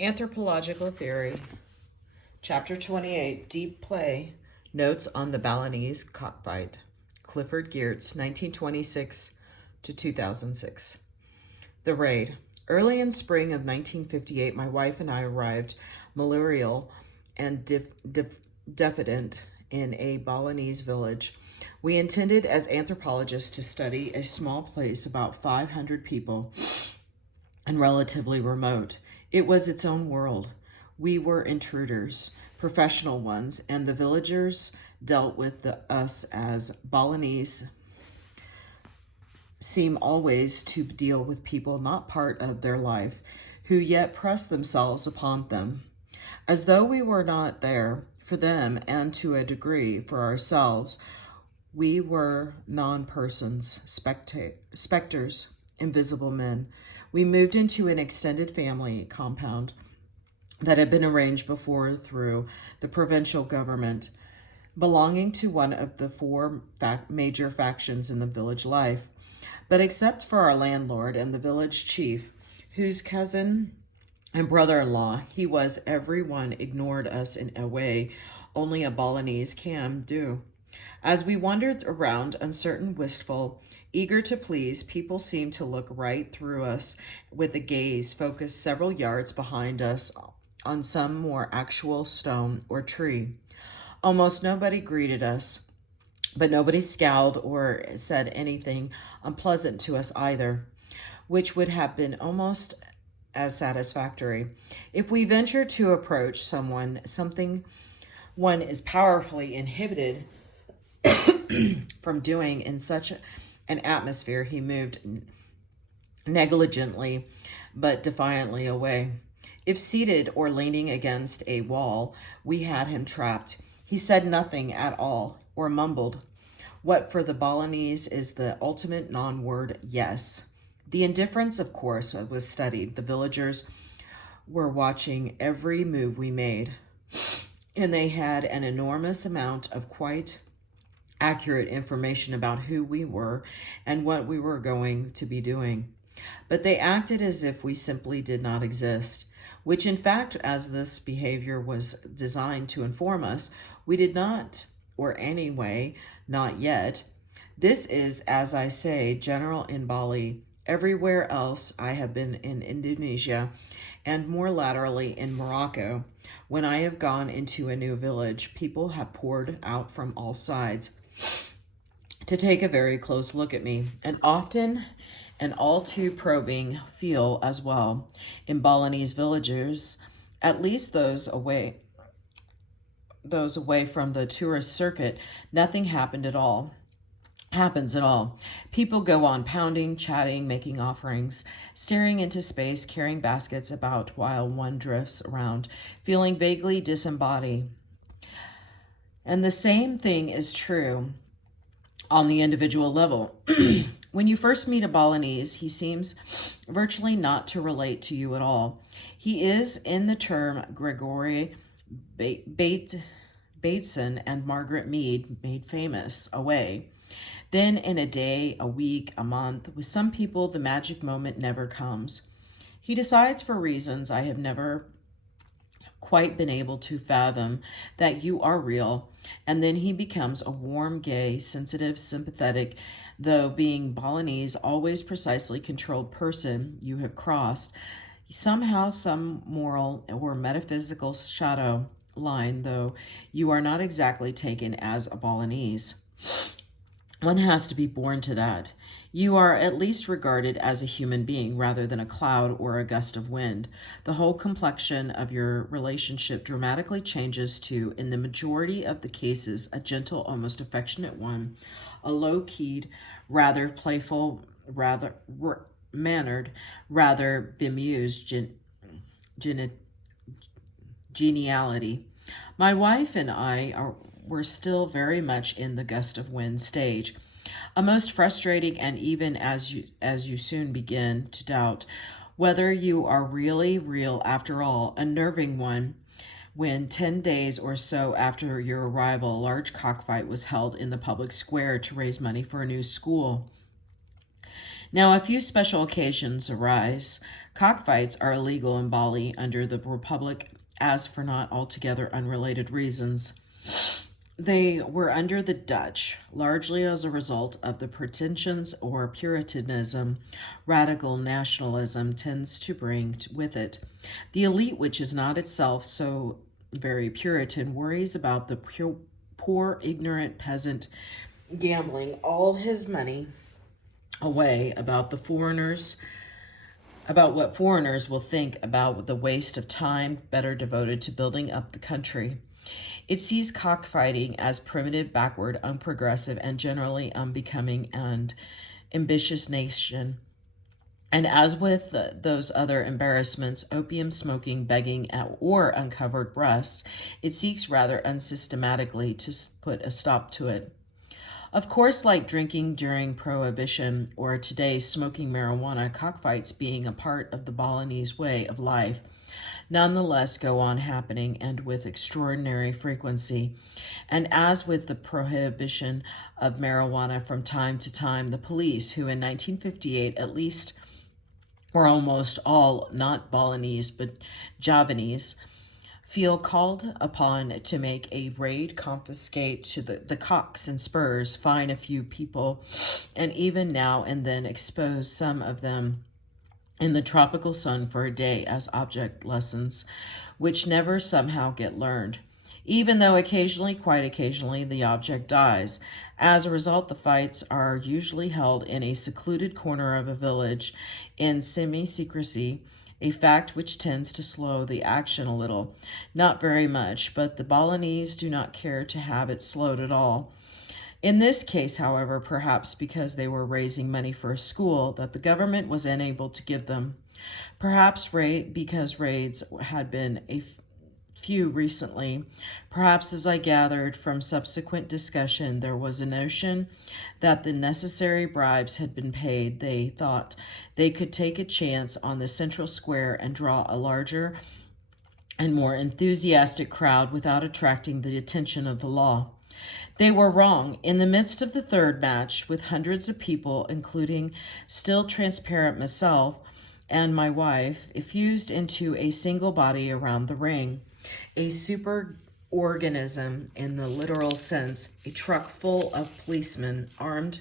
Anthropological Theory Chapter 28, Deep Play, Notes on the Balinese Cockfight, Clifford Geertz, 1926 to 2006. The Raid. Early in spring of 1958, my wife and I arrived, malarial and diffident, in a Balinese village. We intended as anthropologists to study a small place about 500 people and relatively remote. It was its own world. We were intruders, professional ones, and the villagers dealt with us as Balinese seem always to deal with people not part of their life, who yet press themselves upon them, as though we were not there for them, and to a degree for ourselves. We were non-persons, specters, invisible men. We moved into an extended family compound that had been arranged before through the provincial government, belonging to one of the four major factions in the village life. But except for our landlord and the village chief, whose cousin and brother-in-law he was, everyone ignored us in a way only a Balinese can do. As we wandered around, uncertain, wistful, eager to please, people seemed to look right through us with a gaze focused several yards behind us on some more actual stone or tree. Almost nobody greeted us, but nobody scowled or said anything unpleasant to us either, which would have been almost as satisfactory. If we venture to approach something one is powerfully inhibited from doing in such an atmosphere, he moved negligently but defiantly away. If seated or leaning against a wall, we had him trapped. He said nothing at all or mumbled what for the Balinese is the ultimate non-word yes. The indifference, of course, was studied. The villagers were watching every move we made, and they had an enormous amount of quite accurate information about who we were and what we were going to be doing. But they acted as if we simply did not exist, which in fact, as this behavior was designed to inform us, we did not, or anyway, not yet. This is, as I say, general in Bali. Everywhere else I have been in Indonesia, and more laterally in Morocco. When I have gone into a new village, people have poured out from all sides to take a very close look at me, and often an all too probing feel as well. In Balinese villages, at least those away from the tourist circuit, nothing happens at all. People go on pounding, chatting, making offerings, staring into space, carrying baskets about while one drifts around, feeling vaguely disembodied. And the same thing is true on the individual level. When you first meet a Balinese, he seems virtually not to relate to you at all. He is, in the term Gregory Bateson and Margaret Mead made famous, away. Then in a day, a week, a month, with some people the magic moment never comes. He decides, for reasons I have never quite been able to fathom, that you are real, and then he becomes a warm, gay, sensitive, sympathetic, though being Balinese, always precisely controlled person you have crossed, somehow some moral or metaphysical shadow line, though you are not exactly taken as a Balinese. One has to be born to that. You are at least regarded as a human being rather than a cloud or a gust of wind. The whole complexion of your relationship dramatically changes to, in the majority of the cases, a gentle, almost affectionate one, a low-keyed, rather playful, rather mannered, rather bemused geniality. My wife and I were still very much in the gust of wind stage, a most frustrating, and even as you soon begin to doubt whether you are really real after all, unnerving one, when 10 days or so after your arrival, a large cockfight was held in the public square to raise money for a new school. Now, a few special occasions arise. Cockfights are illegal in Bali under the Republic, as for not altogether unrelated reasons. They were under the Dutch, largely as a result of the pretensions or Puritanism radical nationalism tends to bring with it. The elite, which is not itself so very Puritan, worries about the poor, ignorant peasant gambling all his money away about what foreigners will think about the waste of time better devoted to building up the country. It sees cockfighting as primitive, backward, unprogressive, and generally unbecoming and ambitious nation. And as with those other embarrassments, opium smoking, begging, or uncovered breasts, it seeks rather unsystematically to put a stop to it. Of course, like drinking during Prohibition or today smoking marijuana, cockfights being a part of the Balinese way of life, nonetheless go on happening and with extraordinary frequency. And as with the prohibition of marijuana from time to time, the police, who in 1958 at least were almost all not Balinese but Javanese, feel called upon to make a raid, confiscate to the cocks and spurs, fine a few people, and even now and then expose some of them in the tropical sun for a day as object lessons, which never somehow get learned, even though occasionally, quite occasionally, the object dies. As a result, the fights are usually held in a secluded corner of a village in semi-secrecy, a fact which tends to slow the action a little. Not very much, but the Balinese do not care to have it slowed at all. In this case, however, perhaps because they were raising money for a school that the government was unable to give them, perhaps because raids had been a few recently, perhaps as I gathered from subsequent discussion, there was a notion that the necessary bribes had been paid. They thought they could take a chance on the central square and draw a larger and more enthusiastic crowd without attracting the attention of the law. They were wrong. In the midst of the third match, with hundreds of people, including still transparent myself and my wife, effused into a single body around the ring, a superorganism in the literal sense, a truck full of policemen armed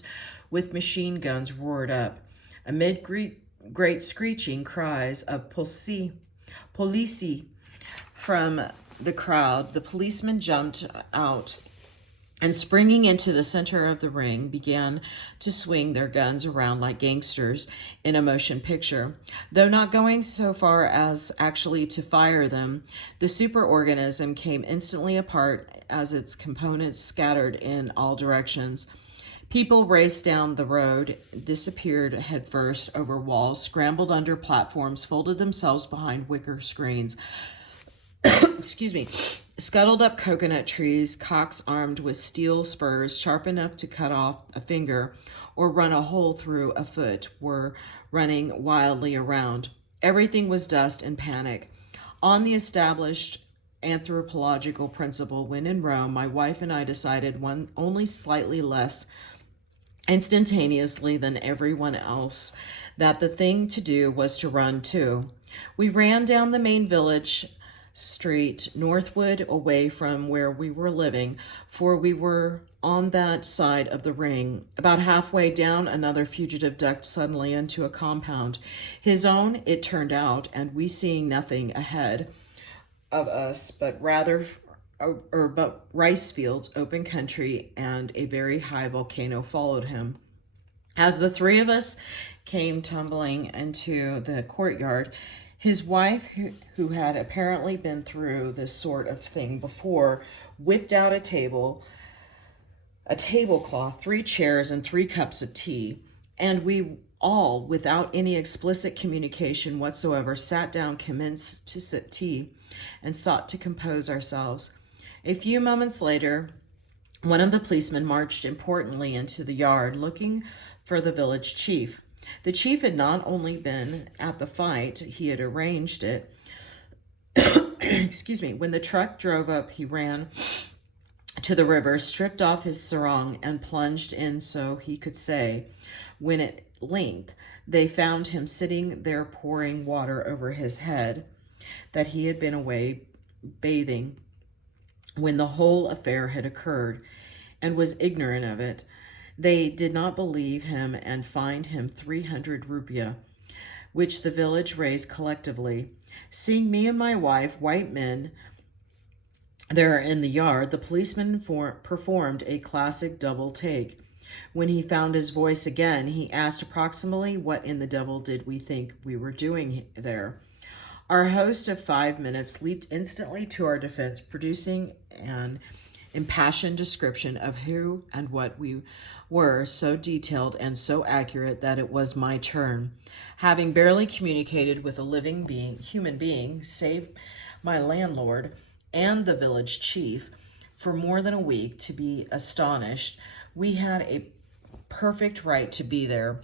with machine guns roared up. Amid great screeching cries of police from the crowd, the policemen jumped out and, springing into the center of the ring, began to swing their guns around like gangsters in a motion picture. Though not going so far as actually to fire them, the superorganism came instantly apart as its components scattered in all directions. People raced down the road, disappeared headfirst over walls, scrambled under platforms, folded themselves behind wicker screens. Excuse me. Scuttled up coconut trees, cocks armed with steel spurs sharp enough to cut off a finger or run a hole through a foot were running wildly around. Everything was dust and panic. On the established anthropological principle, when in Rome, my wife and I decided one only slightly less instantaneously than everyone else that the thing to do was to run too. We ran down the main village street northward away from where we were living, for we were on that side of the ring. About halfway down, another fugitive ducked suddenly into a compound, his own, it turned out, and we seeing nothing ahead of us but rice fields, open country, and a very high volcano followed him. As the three of us came tumbling into the courtyard, his wife, who had apparently been through this sort of thing before, whipped out a tablecloth, 3 chairs, and 3 cups of tea, and we all, without any explicit communication whatsoever, sat down, commenced to sip tea, and sought to compose ourselves. A few moments later, one of the policemen marched importantly into the yard, looking for the village chief. The chief had not only been at the fight, he had arranged it. Excuse me. When the truck drove up, he ran to the river, stripped off his sarong, and plunged in so he could say, when it length, they found him sitting there pouring water over his head, that he had been away bathing when the whole affair had occurred, and was ignorant of it. They did not believe him and fined him 300 rupiah, which the village raised collectively. Seeing me and my wife, white men, there in the yard, the policeman performed a classic double take. When he found his voice again, he asked approximately what in the devil did we think we were doing there. Our host of 5 minutes leaped instantly to our defense, producing an impassioned description of who and what we were, so detailed and so accurate that it was my turn. Having barely communicated with a living human being, save my landlord and the village chief, for more than a week, to be astonished, we had a perfect right to be there,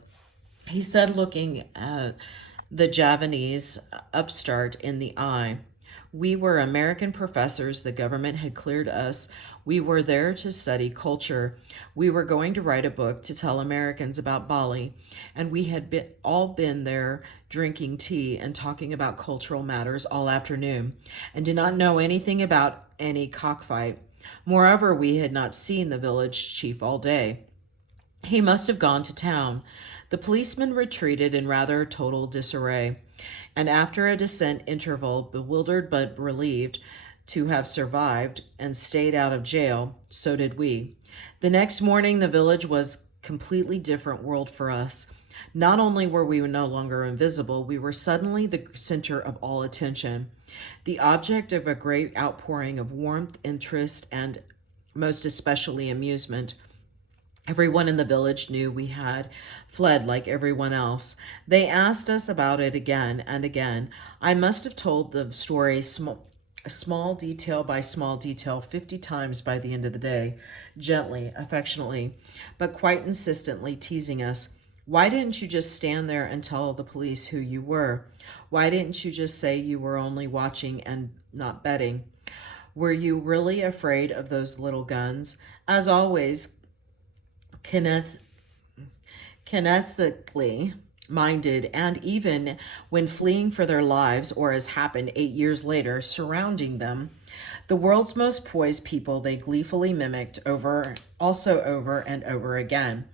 he said, looking at the Javanese upstart in the eye. We were American professors. The government had cleared us. We were there to study culture. We were going to write a book to tell Americans about Bali, and we had all been there drinking tea and talking about cultural matters all afternoon, and did not know anything about any cockfight. Moreover, we had not seen the village chief all day. He must have gone to town. The policeman retreated in rather total disarray, and after a decent interval, bewildered but relieved to have survived and stayed out of jail, so did we. The next morning, the village was a completely different world for us. Not only were we no longer invisible, we were suddenly the center of all attention, the object of a great outpouring of warmth, interest, and most especially amusement. Everyone in the village knew we had fled like everyone else. They asked us about it again and again. I must have told the story small detail by small detail 50 times by the end of the day, gently, affectionately, but quite insistently teasing us. Why didn't you just stand there and tell the police who you were? Why didn't you just say you were only watching and not betting? Were you really afraid of those little guns? As always, kinesthetically minded, and even when fleeing for their lives, or as happened 8 years later, surrounding them, the world's most poised people, they gleefully mimicked over and over again.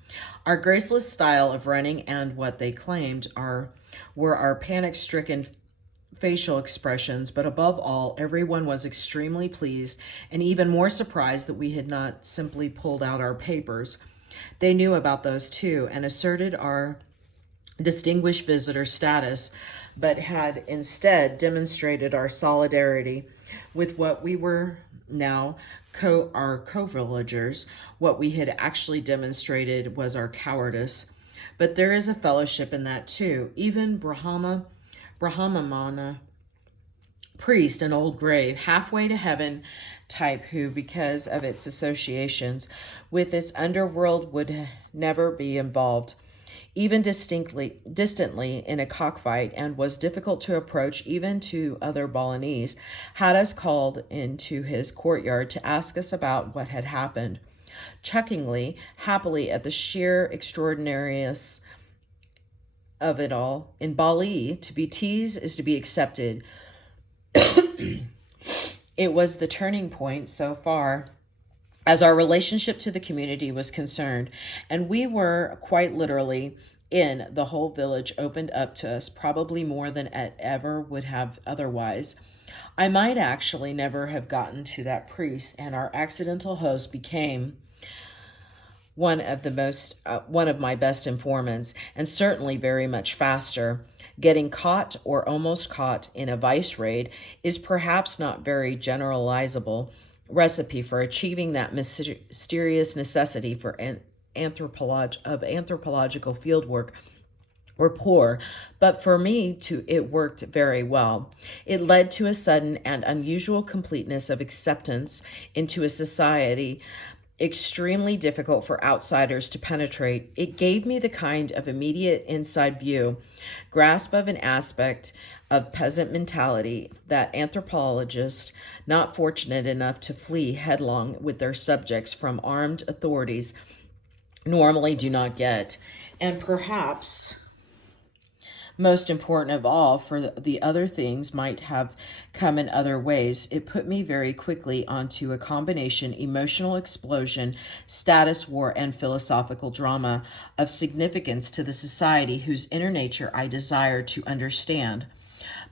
Our graceless style of running and what they claimed were our panic-stricken facial expressions, but above all, everyone was extremely pleased and even more surprised that we had not simply pulled out our papers. They knew about those too and asserted our distinguished visitor status, but had instead demonstrated our solidarity with what we were now our co-villagers. What we had actually demonstrated was our cowardice. But there is a fellowship in that too. Even Brahmana priest, an old grave, halfway to heaven type who, because of its associations with its underworld, would never be involved, even distantly in a cockfight, and was difficult to approach even to other Balinese, had us called into his courtyard to ask us about what had happened. Chuckingly, happily at the sheer extraordinariness of it all. In Bali, to be teased is to be accepted. It was the turning point so far as our relationship to the community was concerned, and we were quite literally in the whole village opened up to us, probably more than it ever would have otherwise. I might actually never have gotten to that priest, and our accidental host became one of my best informants, and certainly very much faster. Getting caught or almost caught in a vice raid is perhaps not very generalizable recipe for achieving that mysterious necessity for anthropological fieldwork or poor, but for me it worked very well. It led to a sudden and unusual completeness of acceptance into a society extremely difficult for outsiders to penetrate. It gave me the kind of immediate inside view, grasp of an aspect of peasant mentality that anthropologists, not fortunate enough to flee headlong with their subjects from armed authorities, normally do not get. And perhaps most important of all, for the other things might have come in other ways, it put me very quickly onto a combination emotional explosion, status war, and philosophical drama of significance to the society whose inner nature I desired to understand.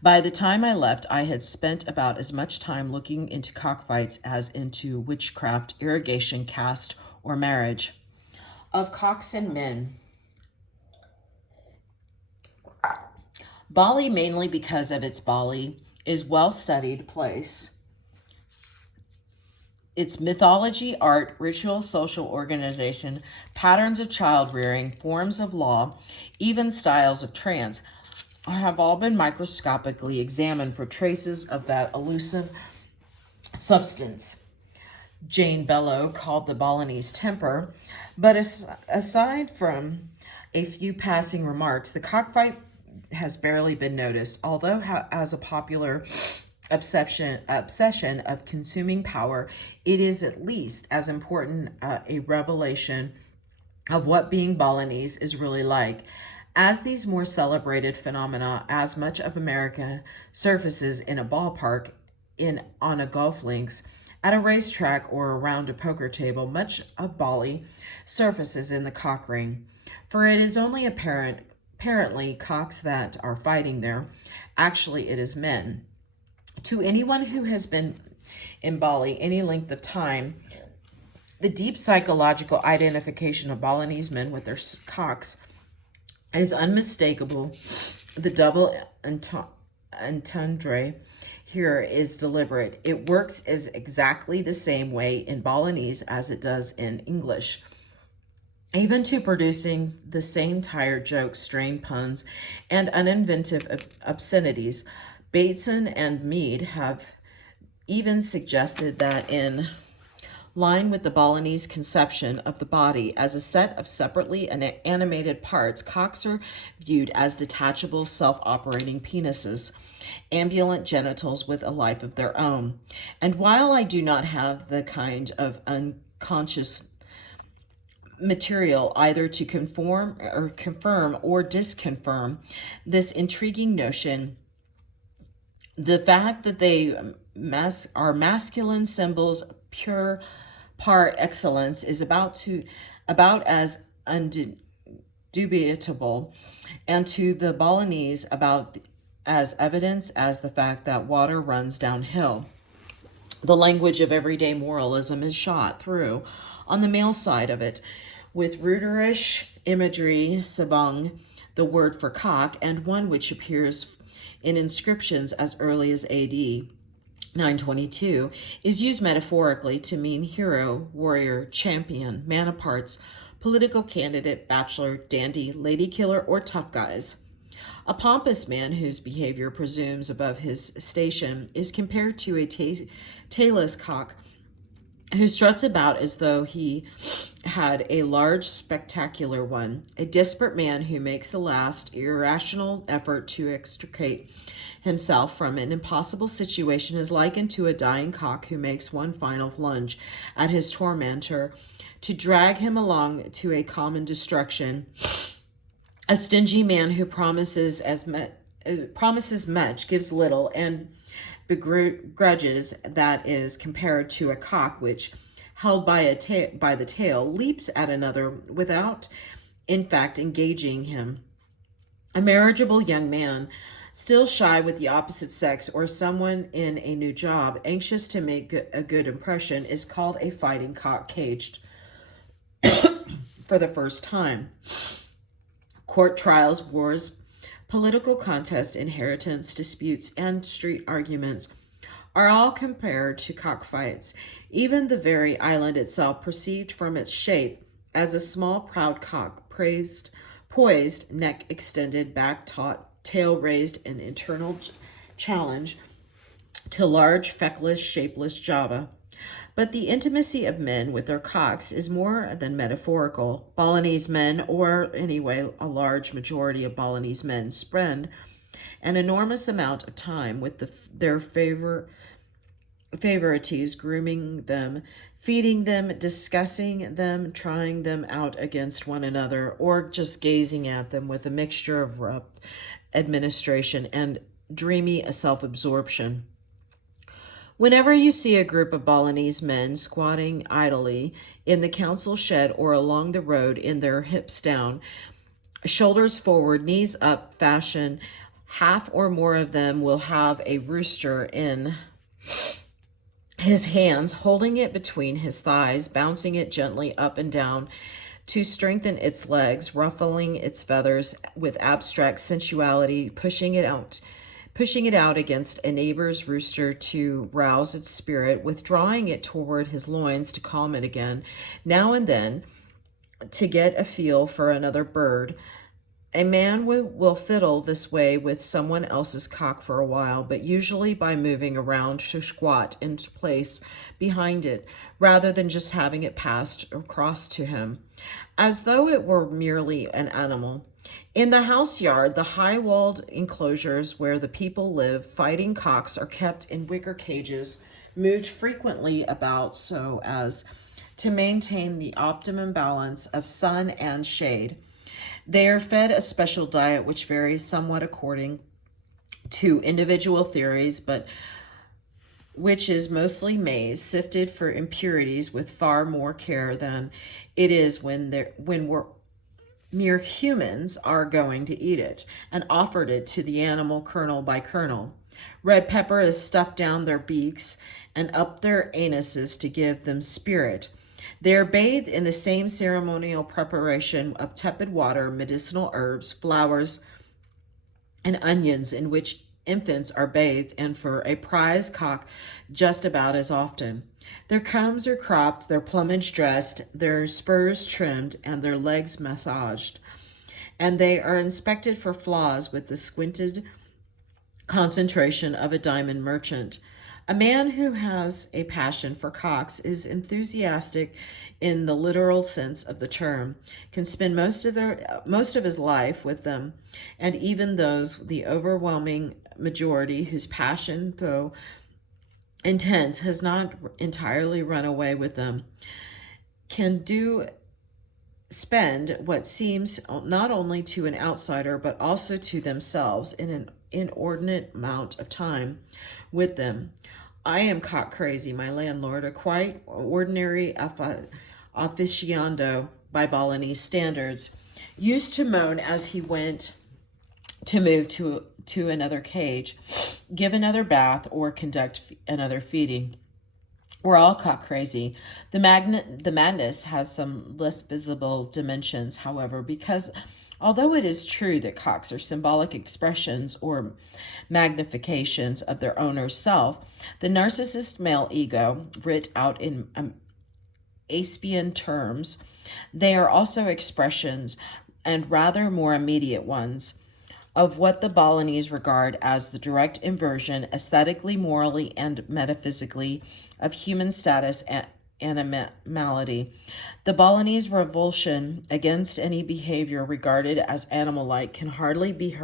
By the time I left, I had spent about as much time looking into cockfights as into witchcraft, irrigation, caste, or marriage. Of cocks and men, Bali, mainly because of its Bali, is well-studied place. Its mythology, art, ritual, social organization, patterns of child rearing, forms of law, even styles of trance, have all been microscopically examined for traces of that elusive substance Jane Bellow called the Balinese temper. But aside from a few passing remarks, the cockfight has barely been noticed, although as a popular obsession of consuming power, it is at least as important a revelation of what being Balinese is really like. As these more celebrated phenomena, as much of America surfaces in a ballpark, on a golf links, at a racetrack, or around a poker table, much of Bali surfaces in the cock ring. For it is only apparently cocks that are fighting there. Actually, it is men. To anyone who has been in Bali any length of time, the deep psychological identification of Balinese men with their cocks is unmistakable. The double entendre here is deliberate. It works as exactly the same way in Balinese as it does in English, even to producing the same tired jokes, strained puns, and uninventive obscenities. Bateson and Mead have even suggested that in line with the Balinese conception of the body as a set of separately animated parts, cocks are viewed as detachable, self-operating penises, ambulant genitals with a life of their own. And while I do not have the kind of unconscious material either to confirm or disconfirm this intriguing notion, the fact that they are masculine symbols pure par excellence is about as undubitable, and to the Balinese about as evidence as the fact that water runs downhill. The language of everyday moralism is shot through on the male side of it with rooterish imagery, sabang, the word for cock, and one which appears in inscriptions as early as AD 922, is used metaphorically to mean hero, warrior, champion, man of parts, political candidate, bachelor, dandy, lady killer, or tough guys. A pompous man whose behavior presumes above his station is compared to a tailless cock who struts about as though he had a large, spectacular one. A desperate man who makes a last, irrational effort to extricate himself from an impossible situation is likened to a dying cock who makes one final lunge at his tormentor to drag him along to a common destruction. A stingy man who promises much, gives little, and begrudges, that is compared to a cock which, held by the tail, leaps at another without, in fact, engaging him. A marriageable young man, still shy with the opposite sex, or someone in a new job, anxious to make a good impression, is called a fighting cock caged for the first time. Court trials, wars, political contests, inheritance disputes, and street arguments are all compared to cockfights. Even the very island itself, perceived from its shape as a small proud cock, poised, neck extended, back taut, tail raised in internal challenge to large, feckless, shapeless Java. But the intimacy of men with their cocks is more than metaphorical. Balinese men, or anyway a large majority of Balinese men, spend an enormous amount of time with their favorites, grooming them, feeding them, discussing them, trying them out against one another, or just gazing at them with a mixture of rough administration and dreamy self-absorption. Whenever you see a group of Balinese men squatting idly in the council shed or along the road in their hips down, shoulders forward, knees up fashion, half or more of them will have a rooster in his hands, holding it between his thighs, bouncing it gently up and down to strengthen its legs, ruffling its feathers with abstract sensuality, pushing it out against a neighbor's rooster to rouse its spirit, withdrawing it toward his loins to calm it again, now and then to get a feel for another bird. A man will fiddle this way with someone else's cock for a while, but usually by moving around to squat into place behind it, rather than just having it passed across to him, as though it were merely an animal. In the house yard, the high-walled enclosures where the people live, fighting cocks are kept in wicker cages, moved frequently about so as to maintain the optimum balance of sun and shade. They are fed a special diet which varies somewhat according to individual theories, but which is mostly maize, sifted for impurities with far more care than it is when we're mere humans are going to eat it, and offered it to the animal kernel by kernel. Red pepper is stuffed down their beaks and up their anuses to give them spirit. They are bathed in the same ceremonial preparation of tepid water, medicinal herbs, flowers, and onions in which infants are bathed, and for a prize cock just about as often. Their combs are cropped, their plumage dressed, their spurs trimmed, and their legs massaged. And they are inspected for flaws with the squinted concentration of a diamond merchant. A man who has a passion for cocks is enthusiastic in the literal sense of the term, can spend most of his life with them, and even the overwhelming majority whose passion, though intense, has not entirely run away with them, can spend what seems not only to an outsider but also to themselves in an inordinate amount of time with them. I am cock crazy, my landlord, a quite ordinary aficionado by Balinese standards, used to moan as he went to move to another cage, give another bath, or conduct another feeding. We're all cock crazy. The madness has some less visible dimensions, however, because although it is true that cocks are symbolic expressions or magnifications of their owner's self, the narcissist male ego, writ out in Aspian terms, they are also expressions, and rather more immediate ones, of what the Balinese regard as the direct inversion, aesthetically, morally, and metaphysically, of human status and animality. The Balinese revulsion against any behavior regarded as animal-like can hardly be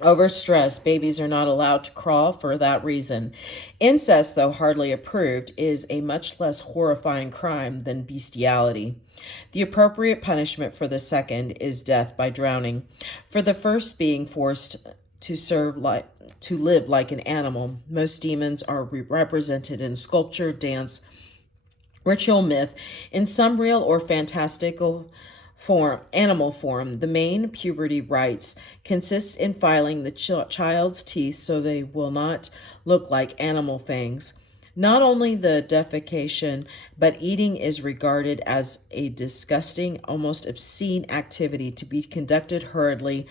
overstressed. Babies are not allowed to crawl for that reason. Incest, though hardly approved, is a much less horrifying crime than bestiality. The appropriate punishment for the second is death by drowning, for the first being forced to live like an animal. Most demons are represented in sculpture, dance, ritual, myth, in some real or fantastical animal form. The main puberty rites consists in filing the child's teeth so they will not look like animal fangs. Not only the defecation, but eating is regarded as a disgusting, almost obscene activity to be conducted hurriedly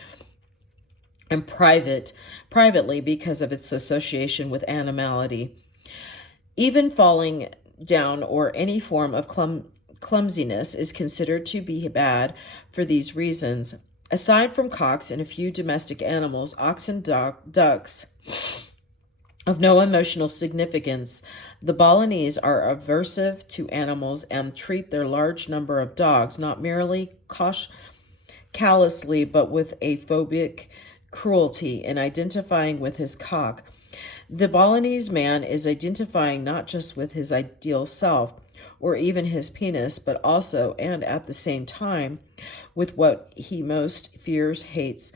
and privately because of its association with animality. Even falling down or any form of clumsiness is considered to be bad for these reasons. Aside from cocks and a few domestic animals, oxen, ducks, of no emotional significance, the Balinese are aversive to animals and treat their large number of dogs not merely callously but with a phobic cruelty. In identifying with his cock, The Balinese man is identifying not just with his ideal self or even his penis, but also and at the same time with what he most fears, hates,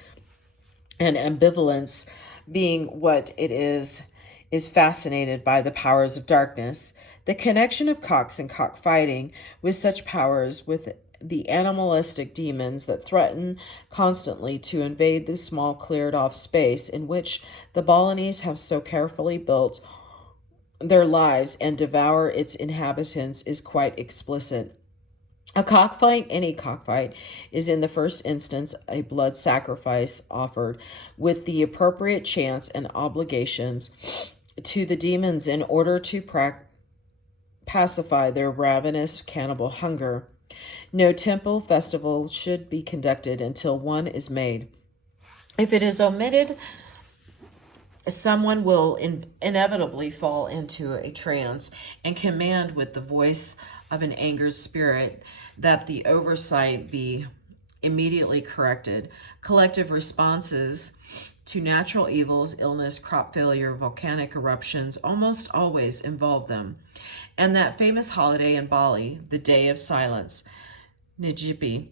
and ambivalence being what it is fascinated by the powers of darkness. The connection of cocks and cockfighting with such powers with the animalistic demons that threaten constantly to invade the small cleared off space in which the Balinese have so carefully built their lives and devour its inhabitants is quite explicit. A cockfight, any cockfight, is in the first instance a blood sacrifice offered with the appropriate chants and obligations to the demons in order to pacify their ravenous cannibal hunger. No temple festival should be conducted until one is made. If it is omitted, someone will inevitably fall into a trance and command with the voice of an angered spirit that the oversight be immediately corrected. Collective responses to natural evils, illness, crop failure, volcanic eruptions almost always involve them. And that famous holiday in Bali, the Day of Silence, Njipi,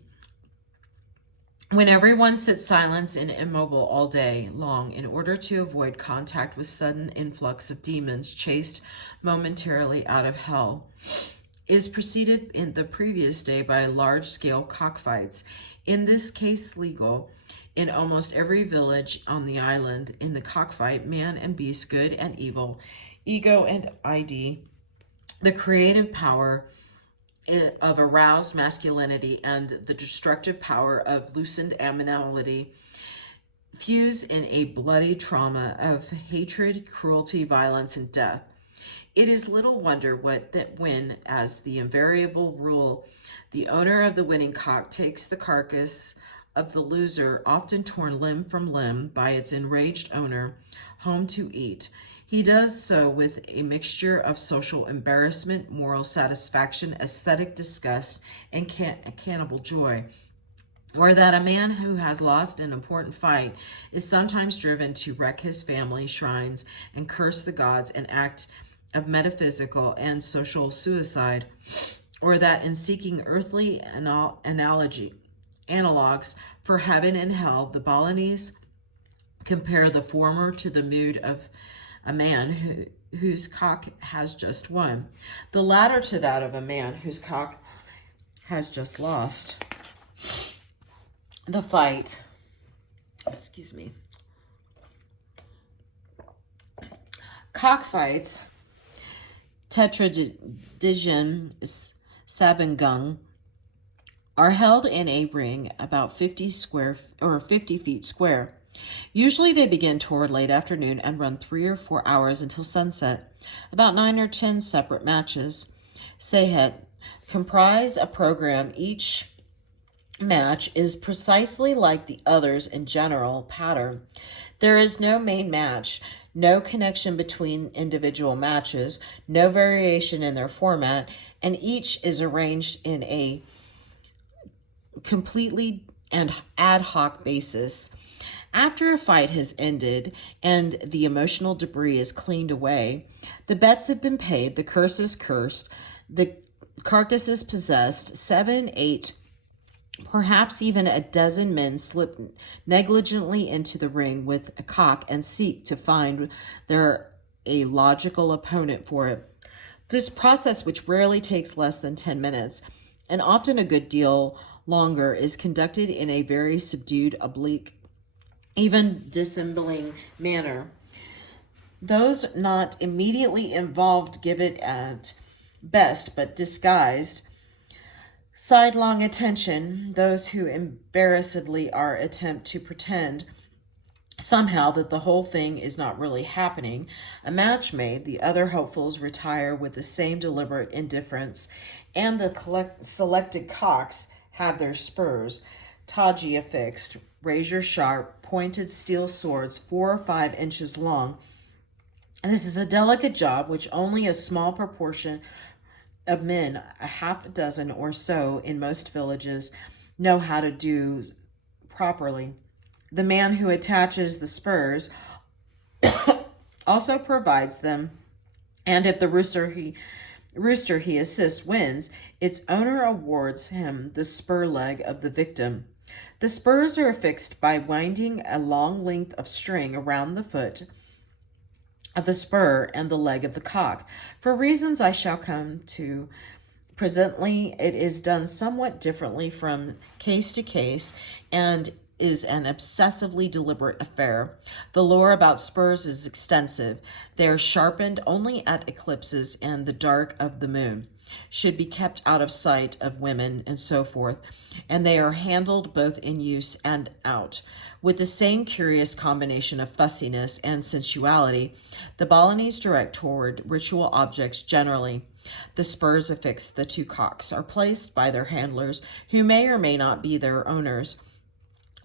when everyone sits silent and immobile all day long in order to avoid contact with sudden influx of demons chased momentarily out of hell, is preceded in the previous day by large-scale cockfights, in this case legal. In almost every village on the island, in the cockfight, man and beast, good and evil, ego and ID, the creative power of aroused masculinity and the destructive power of loosened animality fuse in a bloody trauma of hatred, cruelty, violence, and death. It is little wonder that when, as the invariable rule, the owner of the winning cock takes the carcass of the loser, often torn limb from limb by its enraged owner, home to eat, he does so with a mixture of social embarrassment, moral satisfaction, aesthetic disgust, and cannibal joy. Or that a man who has lost an important fight is sometimes driven to wreck his family shrines and curse the gods and act of metaphysical and social suicide. Or that in seeking earthly analogs for heaven and hell, the Balinese compare the former to the mood of a man whose cock has just won, the latter to that of a man whose cock has just lost. The fight, cockfights, tetradition sabangung, are held in a ring about 50 feet square. Usually they begin toward late afternoon and run 3 or 4 hours until sunset. About 9 or 10 separate matches, sehet, comprise a program. Each match is precisely like the others in general pattern. There is no main match, no connection between individual matches, no variation in their format, and each is arranged in a completely and ad hoc basis. After a fight has ended and the emotional debris is cleaned away, the bets have been paid, the curse is cursed, the carcass is possessed, 7, 8, perhaps even a dozen men slip negligently into the ring with a cock and seek to find a logical opponent for it. This process, which rarely takes less than 10 minutes, and often a good deal longer, is conducted in a very subdued, oblique, even dissembling manner. Those not immediately involved give it at best, but disguised, sidelong attention. Those who embarrassedly are attempt to pretend somehow that the whole thing is not really happening. A match made, the other hopefuls retire with the same deliberate indifference, and the selected cocks have their spurs, taji affixed, razor sharp, pointed steel swords 4 or 5 inches long. This is a delicate job which only a small proportion of men, a half a dozen or so in most villages, know how to do properly. The man who attaches the spurs also provides them, and if the rooster he assists wins, its owner awards him the spur leg of the victim. The spurs are affixed by winding a long length of string around the foot of the spur and the leg of the cock. For reasons I shall come to presently, it is done somewhat differently from case to case and is an obsessively deliberate affair. The lore about spurs is extensive. They are sharpened only at eclipses and the dark of the moon, should be kept out of sight of women, and so forth, and they are handled both in use and out, with the same curious combination of fussiness and sensuality. The Balinese direct toward ritual objects generally. The spurs affixed the two cocks are placed by their handlers, who may or may not be their owners,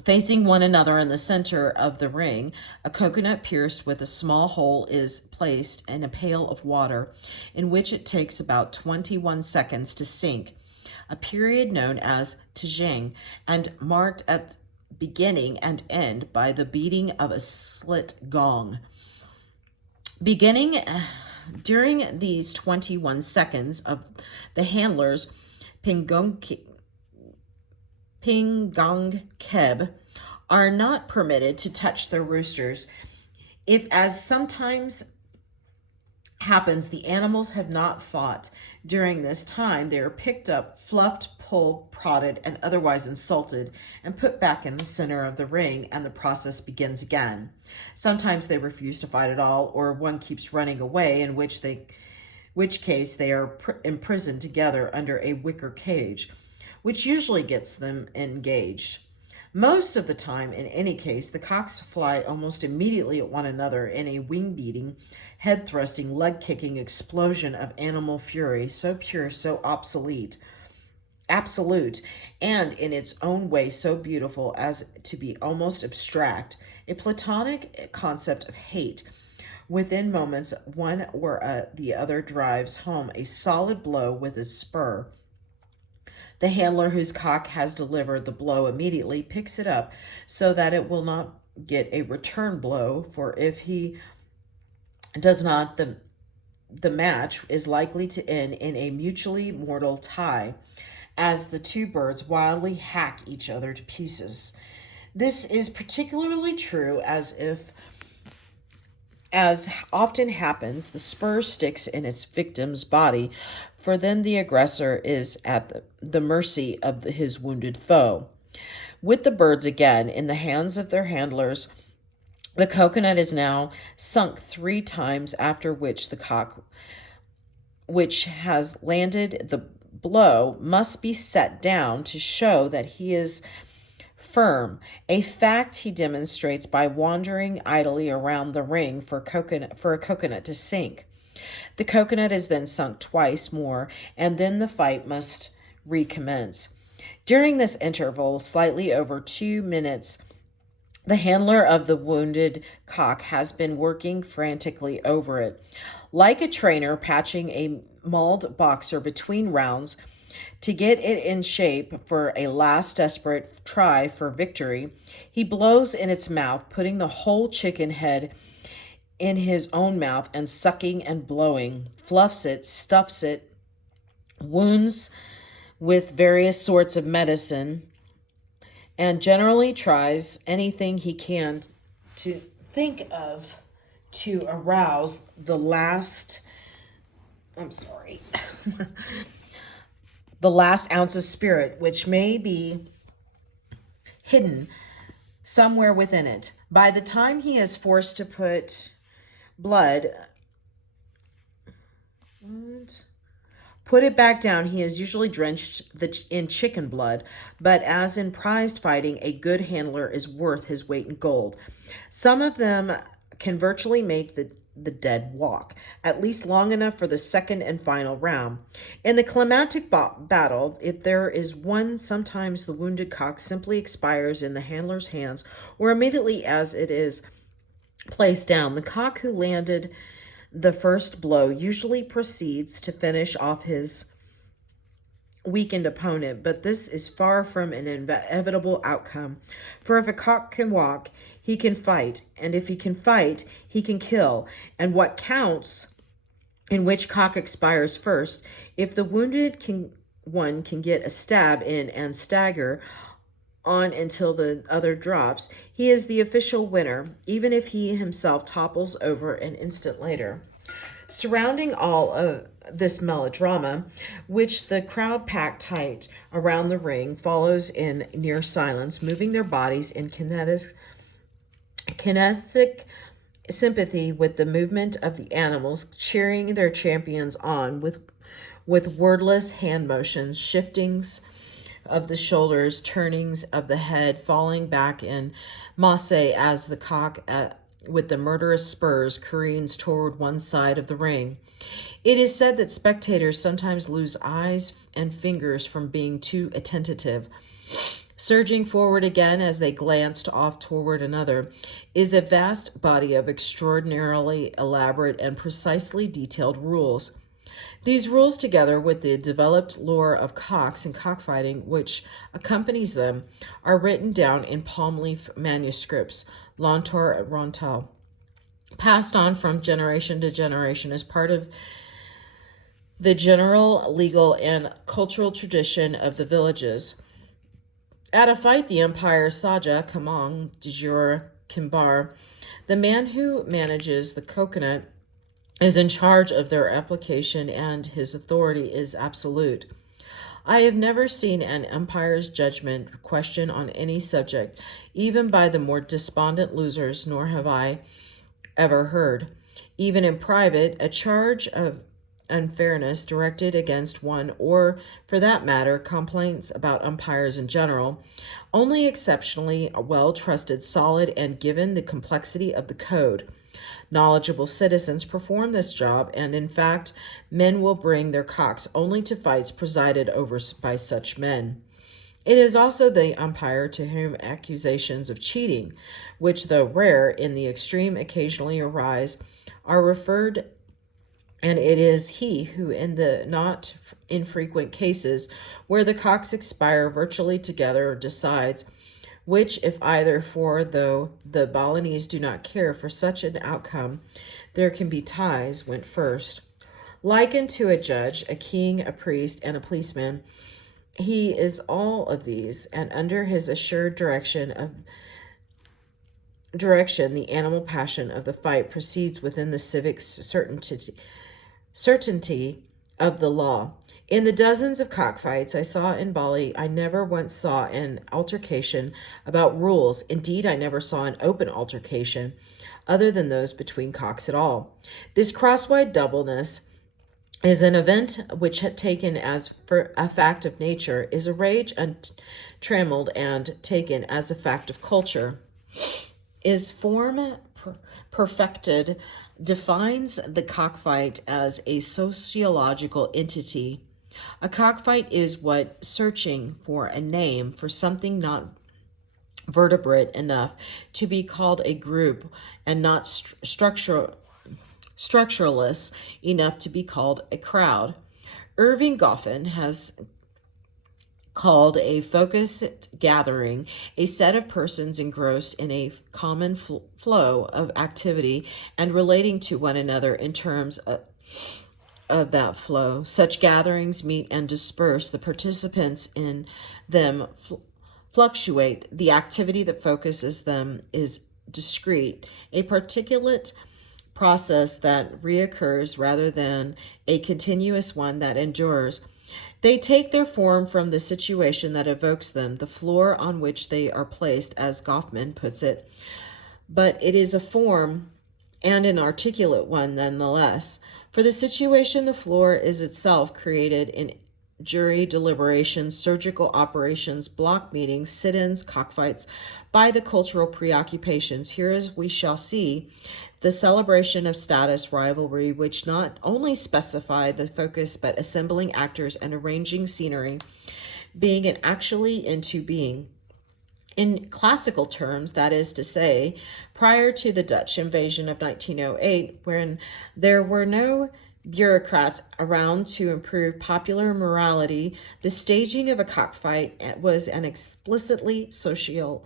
facing one another in the center of the ring. A coconut pierced with a small hole is placed in a pail of water, in which it takes about 21 seconds to sink, a period known as tijing, and marked at beginning and end by the beating of a slit gong. During these 21 seconds of the handlers, Pingong Keb are not permitted to touch their roosters. If, as sometimes happens, the animals have not fought during this time, they are picked up, fluffed, pulled, prodded, and otherwise insulted, and put back in the center of the ring, and the process begins again. Sometimes they refuse to fight at all, or one keeps running away, in which case they are imprisoned together under a wicker cage, which usually gets them engaged. Most of the time, in any case, the cocks fly almost immediately at one another in a wing-beating, head-thrusting, leg-kicking explosion of animal fury, so pure, so absolute, and in its own way so beautiful as to be almost abstract, a platonic concept of hate. Within moments, one or the other drives home a solid blow with his spur. The handler whose cock has delivered the blow immediately picks it up so that it will not get a return blow, for if he does not, the match is likely to end in a mutually mortal tie, as the two birds wildly hack each other to pieces. This is particularly true as often happens, the spur sticks in its victim's body, for then the aggressor is at the mercy of his wounded foe. With the birds again in the hands of their handlers, the coconut is now sunk 3 times, after which the cock, which has landed the blow, must be set down to show that he is firm, a fact he demonstrates by wandering idly around the ring for a coconut to sink. The coconut is then sunk twice more, and then the fight must recommence. During this interval, slightly over 2 minutes, the handler of the wounded cock has been working frantically over it. Like a trainer patching a mauled boxer between rounds, to get it in shape for a last desperate try for victory, he blows in its mouth, putting the whole chicken head in his own mouth and sucking and blowing, fluffs it, stuffs it, wounds with various sorts of medicine, and generally tries anything he can to think of to arouse the last ounce of spirit, which may be hidden somewhere within it. By the time he is forced to put it back down, he is usually drenched in chicken blood, but as in prized fighting, a good handler is worth his weight in gold. Some of them can virtually make the dead walk, at least long enough for the second and final round. In the climactic battle, if there is one, sometimes the wounded cock simply expires in the handler's hands, or immediately as it is placed down. The cock who landed the first blow usually proceeds to finish off his weakened opponent, but this is far from an inevitable outcome. For if a cock can walk, he can fight, and if he can fight, he can kill. And what counts in which cock expires first? If the wounded one can get a stab in and stagger on until the other drops, he is the official winner, even if he himself topples over an instant later. Surrounding all of this melodrama, which the crowd packed tight around the ring follows in near silence, moving their bodies in kinetic sympathy with the movement of the animals, cheering their champions on with wordless hand motions, shiftings of the shoulders, turnings of the head, falling back in masse as the cock with the murderous spurs careens toward one side of the ring. It is said that spectators sometimes lose eyes and fingers from being too attentive. Surging forward again as they glanced off toward another is a vast body of extraordinarily elaborate and precisely detailed rules. These rules, together with the developed lore of cocks and cockfighting which accompanies them, are written down in palm leaf manuscripts, lenteur orientale, passed on from generation to generation as part of the general legal and cultural tradition of the villages. At a fight, the umpire Saja Kamang de Jour Kimbar, the man who manages the coconut, is in charge of their application, and his authority is absolute. I have never seen an umpire's judgment questioned on any subject, even by the more despondent losers, nor have I ever heard, even in private, a charge of unfairness directed against one, or, for that matter, complaints about umpires in general. Only exceptionally well trusted, solid, and given the complexity of the code, knowledgeable citizens perform this job, and in fact, men will bring their cocks only to fights presided over by such men. It is also the umpire to whom accusations of cheating, which, though rare in the extreme occasionally arise, are referred, and it is he who, in the not infrequent cases where the cocks expire virtually together, decides which, if either, for though the Balinese do not care for such an outcome, there can be ties, went first. Likened to a judge, a king, a priest, and a policeman, he is all of these, and under his assured direction, the animal passion of the fight proceeds within the civic certainty of the law. In the dozens of cockfights I saw in Bali, I never once saw an altercation about rules. Indeed, I never saw an open altercation, other than those between cocks at all. This crosswise doubleness is an event which, taken as for a fact of nature, is a rage untrammeled, and taken as a fact of culture, is form perfected, defines the cockfight as a sociological entity. A cockfight is what searching for a name for something not vertebrate enough to be called a group, and not structureless enough to be called a crowd. Irving Goffin has called a focused gathering a set of persons engrossed in a common flow of activity and relating to one another in terms of that flow. Such gatherings meet and disperse. The participants in them fluctuate. The activity that focuses them is discrete, a particulate process that reoccurs rather than a continuous one that endures. They take their form from the situation that evokes them, the floor on which they are placed, as Goffman puts it. But it is a form, and an articulate one nonetheless. For the situation, the floor is itself created in jury deliberations, surgical operations, block meetings, sit-ins, cockfights, by the cultural preoccupations. Here, as we shall see, the celebration of status, rivalry, which not only specify the focus, but assembling actors and arranging scenery, being and actually into being. In classical terms, that is to say, prior to the Dutch invasion of 1908, when there were no bureaucrats around to improve popular morality, the staging of a cockfight was an explicitly societal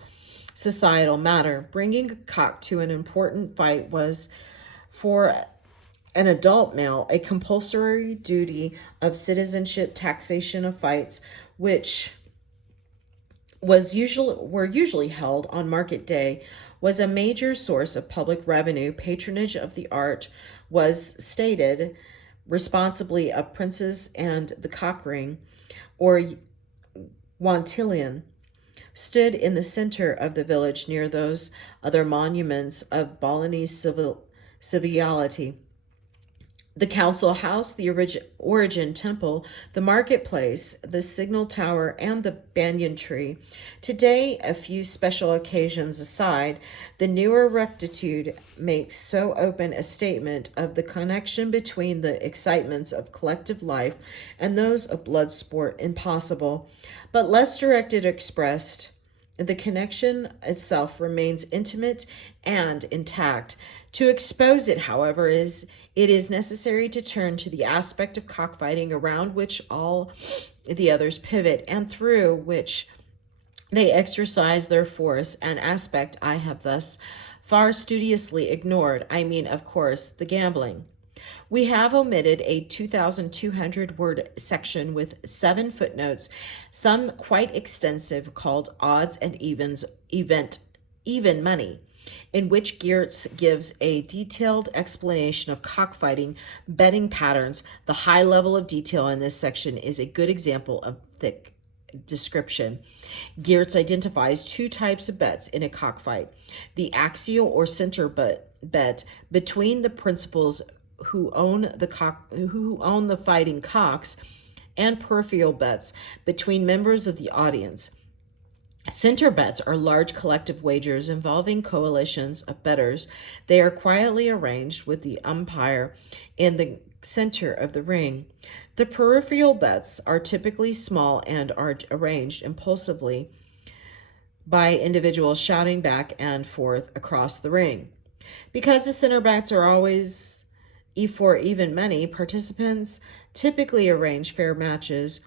matter. Bringing a cock to an important fight was, for an adult male, a compulsory duty of citizenship. Taxation of fights, which were usually held on market day, was a major source of public revenue. Patronage of the art was stated responsibly of princes, and the cock ring, or wantillion, stood in the center of the village near those other monuments of Balinese civility. The council house, the origin temple, the marketplace, the signal tower, and the banyan tree. Today, a few special occasions aside, the newer rectitude makes so open a statement of the connection between the excitements of collective life and those of blood sport impossible, but less directed expressed. The connection itself remains intimate and intact. To expose it, however, it is necessary to turn to the aspect of cockfighting around which all the others pivot and through which they exercise their force, an aspect I have thus far studiously ignored. I mean, of course, the gambling. We have omitted a 2,200 word section with 7 footnotes, some quite extensive, called Odds and Evens, Even Money, in which Geertz gives a detailed explanation of cockfighting betting patterns. The high level of detail in this section is a good example of thick description. Geertz identifies 2 types of bets in a cockfight: the axial or center bet between the principals who own the fighting cocks, and peripheral bets between members of the audience. Center bets are large collective wagers involving coalitions of bettors. They are quietly arranged with the umpire in the center of the ring. The peripheral bets are typically small and are arranged impulsively by individuals shouting back and forth across the ring. Because the center bets are always for even money, participants typically arrange fair matches.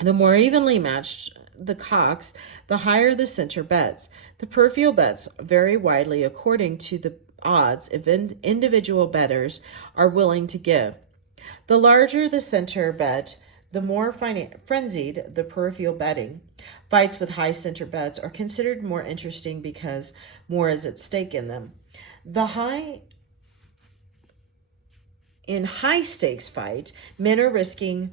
The more evenly matched the cocks, the higher the center bets. The peripheral bets vary widely according to the odds individual bettors are willing to give. The larger the center bet, the more frenzied the peripheral betting. Fights with high center bets are considered more interesting because more is at stake in them. In high stakes fight, men are risking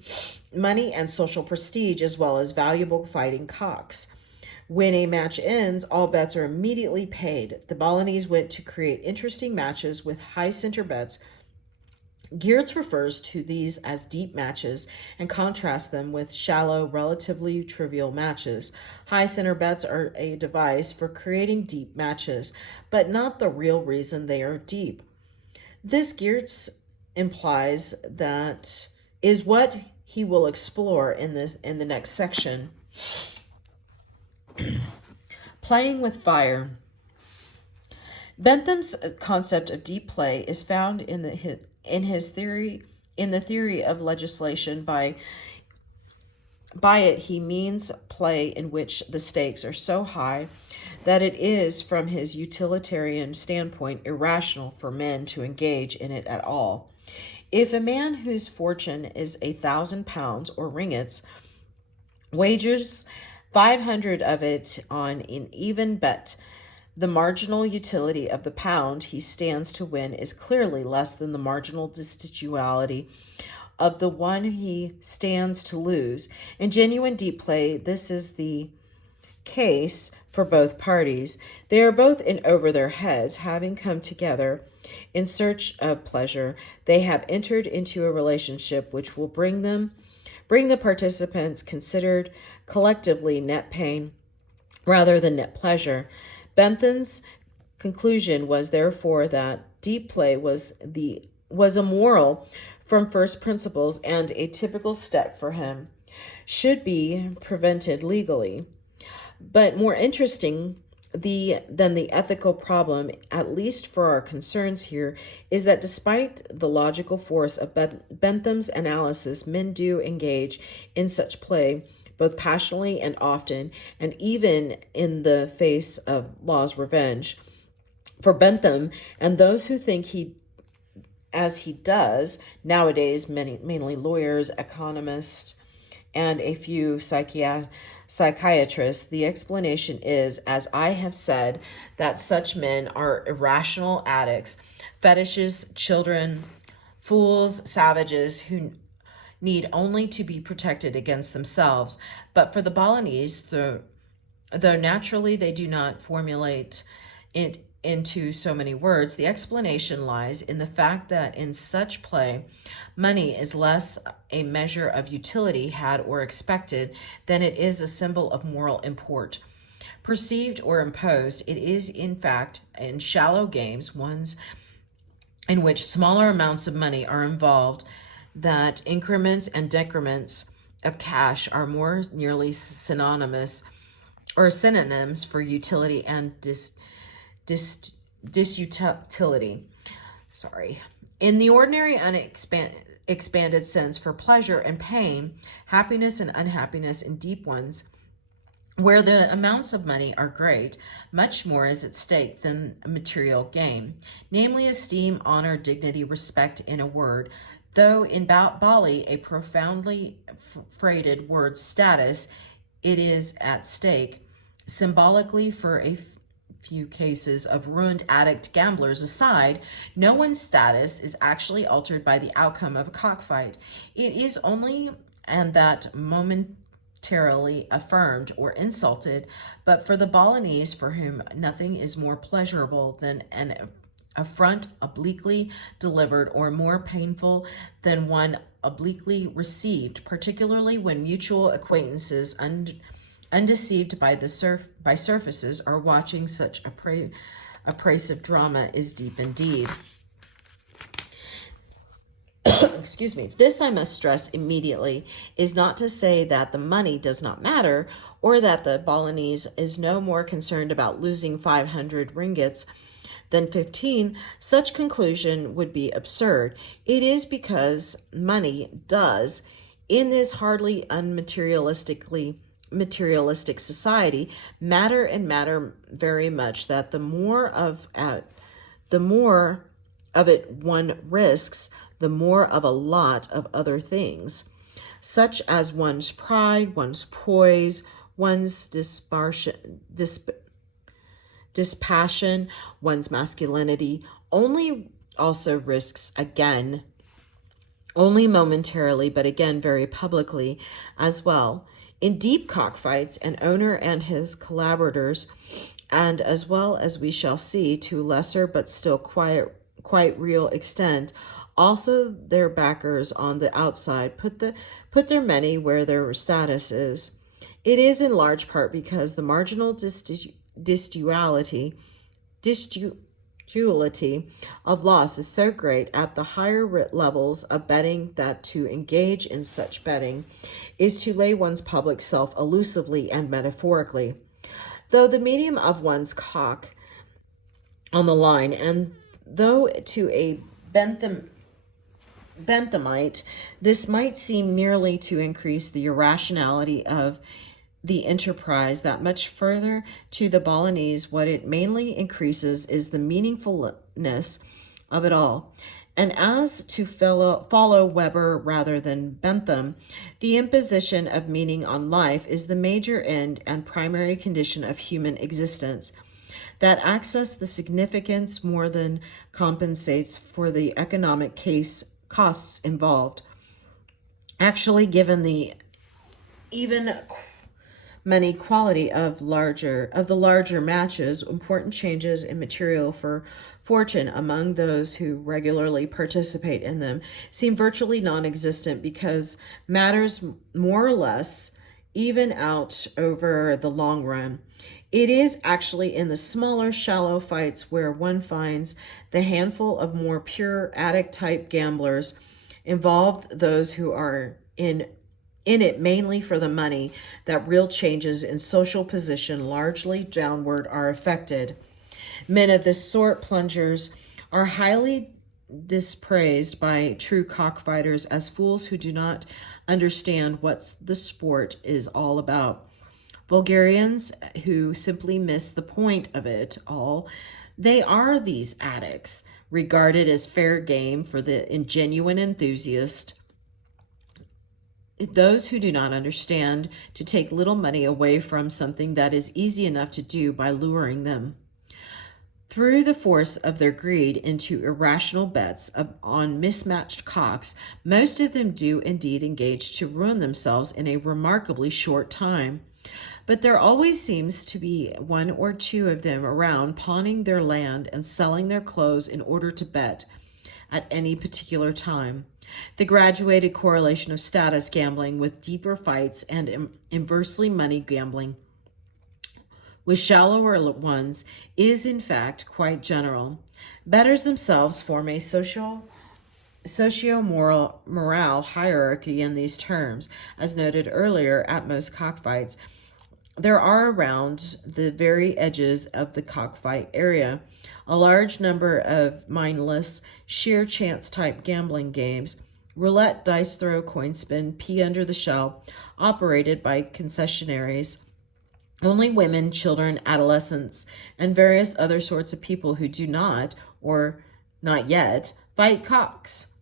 money and social prestige as well as valuable fighting cocks. When a match ends, all bets are immediately paid. The Balinese went to create interesting matches with high center bets. Geertz refers to these as deep matches and contrasts them with shallow, relatively trivial matches. High center bets are a device for creating deep matches, but not the real reason they are deep. This Geertz implies that is what he will explore in the next section. Playing with fire. Bentham's concept of deep play is found in the theory of legislation. By it he means play in which the stakes are so high that it is, from his utilitarian standpoint, irrational for men to engage in it at all. If a man whose fortune is 1,000 pounds or ringgits wagers 500 of it on an even bet, the marginal utility of the pound he stands to win is clearly less than the marginal destitutuality of the one he stands to lose. In genuine deep play, this is the case for both parties. They are both in over their heads, having come together in search of pleasure. They have entered into a relationship which will bring the participants considered collectively net pain rather than net pleasure. Bentham's conclusion was therefore that deep play was immoral from first principles, and a typical step for him should be prevented legally. But more interesting The ethical problem, at least for our concerns here, is that despite the logical force of Bentham's analysis, men do engage in such play both passionately and often, and even in the face of law's revenge. For Bentham and those who think he as he does nowadays, mainly lawyers, economists, and a few psychiatrists, the explanation is, as I have said, that such men are irrational addicts, fetishes, children, fools, savages who need only to be protected against themselves. But for the Balinese, though naturally they do not formulate it into so many words, the explanation lies in the fact that in such play, money is less a measure of utility had or expected than it is a symbol of moral import. Perceived or imposed, it is in fact in shallow games, ones in which smaller amounts of money are involved, that increments and decrements of cash are more nearly synonymous or synonyms for utility and disutility. In the ordinary expanded sense for pleasure and pain, happiness and unhappiness in deep ones, where the amounts of money are great, much more is at stake than a material gain, namely esteem, honor, dignity, respect, in a word, though in Bali a profoundly freighted word status, it is at stake. Symbolically, for a few cases of ruined addict gamblers aside, no one's status is actually altered by the outcome of a cockfight. It is only, and that momentarily, affirmed or insulted. But for the Balinese, for whom nothing is more pleasurable than an affront obliquely delivered, or more painful than one obliquely received, particularly when mutual acquaintances undeceived by surfaces are watching, such abrasive drama is deep indeed. Excuse me. This, I must stress immediately, is not to say that the money does not matter, or that the Balinese is no more concerned about losing 500 ringgits than 15. Such conclusion would be absurd. It is because money does, in this hardly materialistic society, matter very much, that the more of it one risks, the more of a lot of other things, such as one's pride, one's poise, one's dispassion, one's masculinity, only also risks again, only momentarily, but again very publicly as well. In deep cockfights, an owner and his collaborators, and as well as we shall see, to lesser but still quite real extent, also their backers on the outside put their money where their status is. It is in large part because the marginal disduality of loss is so great at the higher levels of betting that to engage in such betting is to lay one's public self elusively and metaphorically, though the medium of one's cock on the line, and though to a Benthamite this might seem merely to increase the irrationality of the enterprise, that much further to the Balinese what it mainly increases is the meaningfulness of it all. And as to follow Weber rather than Bentham, the imposition of meaning on life is the major end and primary condition of human existence. That access the significance more than compensates for the economic costs involved. Actually, given the even money quality of the larger matches, important changes in material for fortune among those who regularly participate in them seem virtually non-existent, because matters more or less even out over the long run. It is actually in the smaller, shallow fights where one finds the handful of more pure addict-type gamblers involved, those who are in in it mainly for the money, that real changes in social position, largely downward, are effected. Men of this sort, plungers, are highly dispraised by true cockfighters as fools who do not understand what the sport is all about. Vulgarians who simply miss the point of it all. They are these addicts, regarded as fair game for the genuine enthusiast. Those who do not understand to take little money away from something that is easy enough to do by luring them through the force of their greed into irrational bets on mismatched cocks. Most of them do indeed engage to ruin themselves in a remarkably short time. But there always seems to be one or two of them around pawning their land and selling their clothes in order to bet at any particular time. The graduated correlation of status gambling with deeper fights and inversely money gambling with shallower ones is in fact quite general. Bettors themselves form a socio-moral hierarchy in these terms. As noted earlier, at most cockfights, there are around the very edges of the cockfight area a large number of mindless, sheer chance type gambling games, roulette, dice throw, coin spin, pea under the shell, operated by concessionaries. Only women, children, adolescents, and various other sorts of people who do not, or not yet, fight cocks.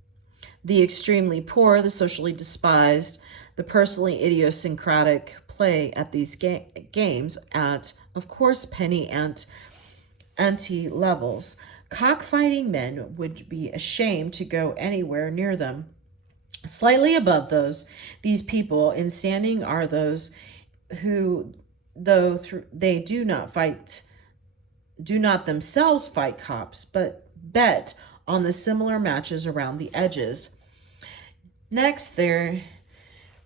The extremely poor, the socially despised, the personally idiosyncratic play at these games at, of course, penny ante levels. Cockfighting men would be ashamed to go anywhere near them. Slightly above these people in standing are those who, though they do not themselves fight cops, but bet on the similar matches around the edges. Next, there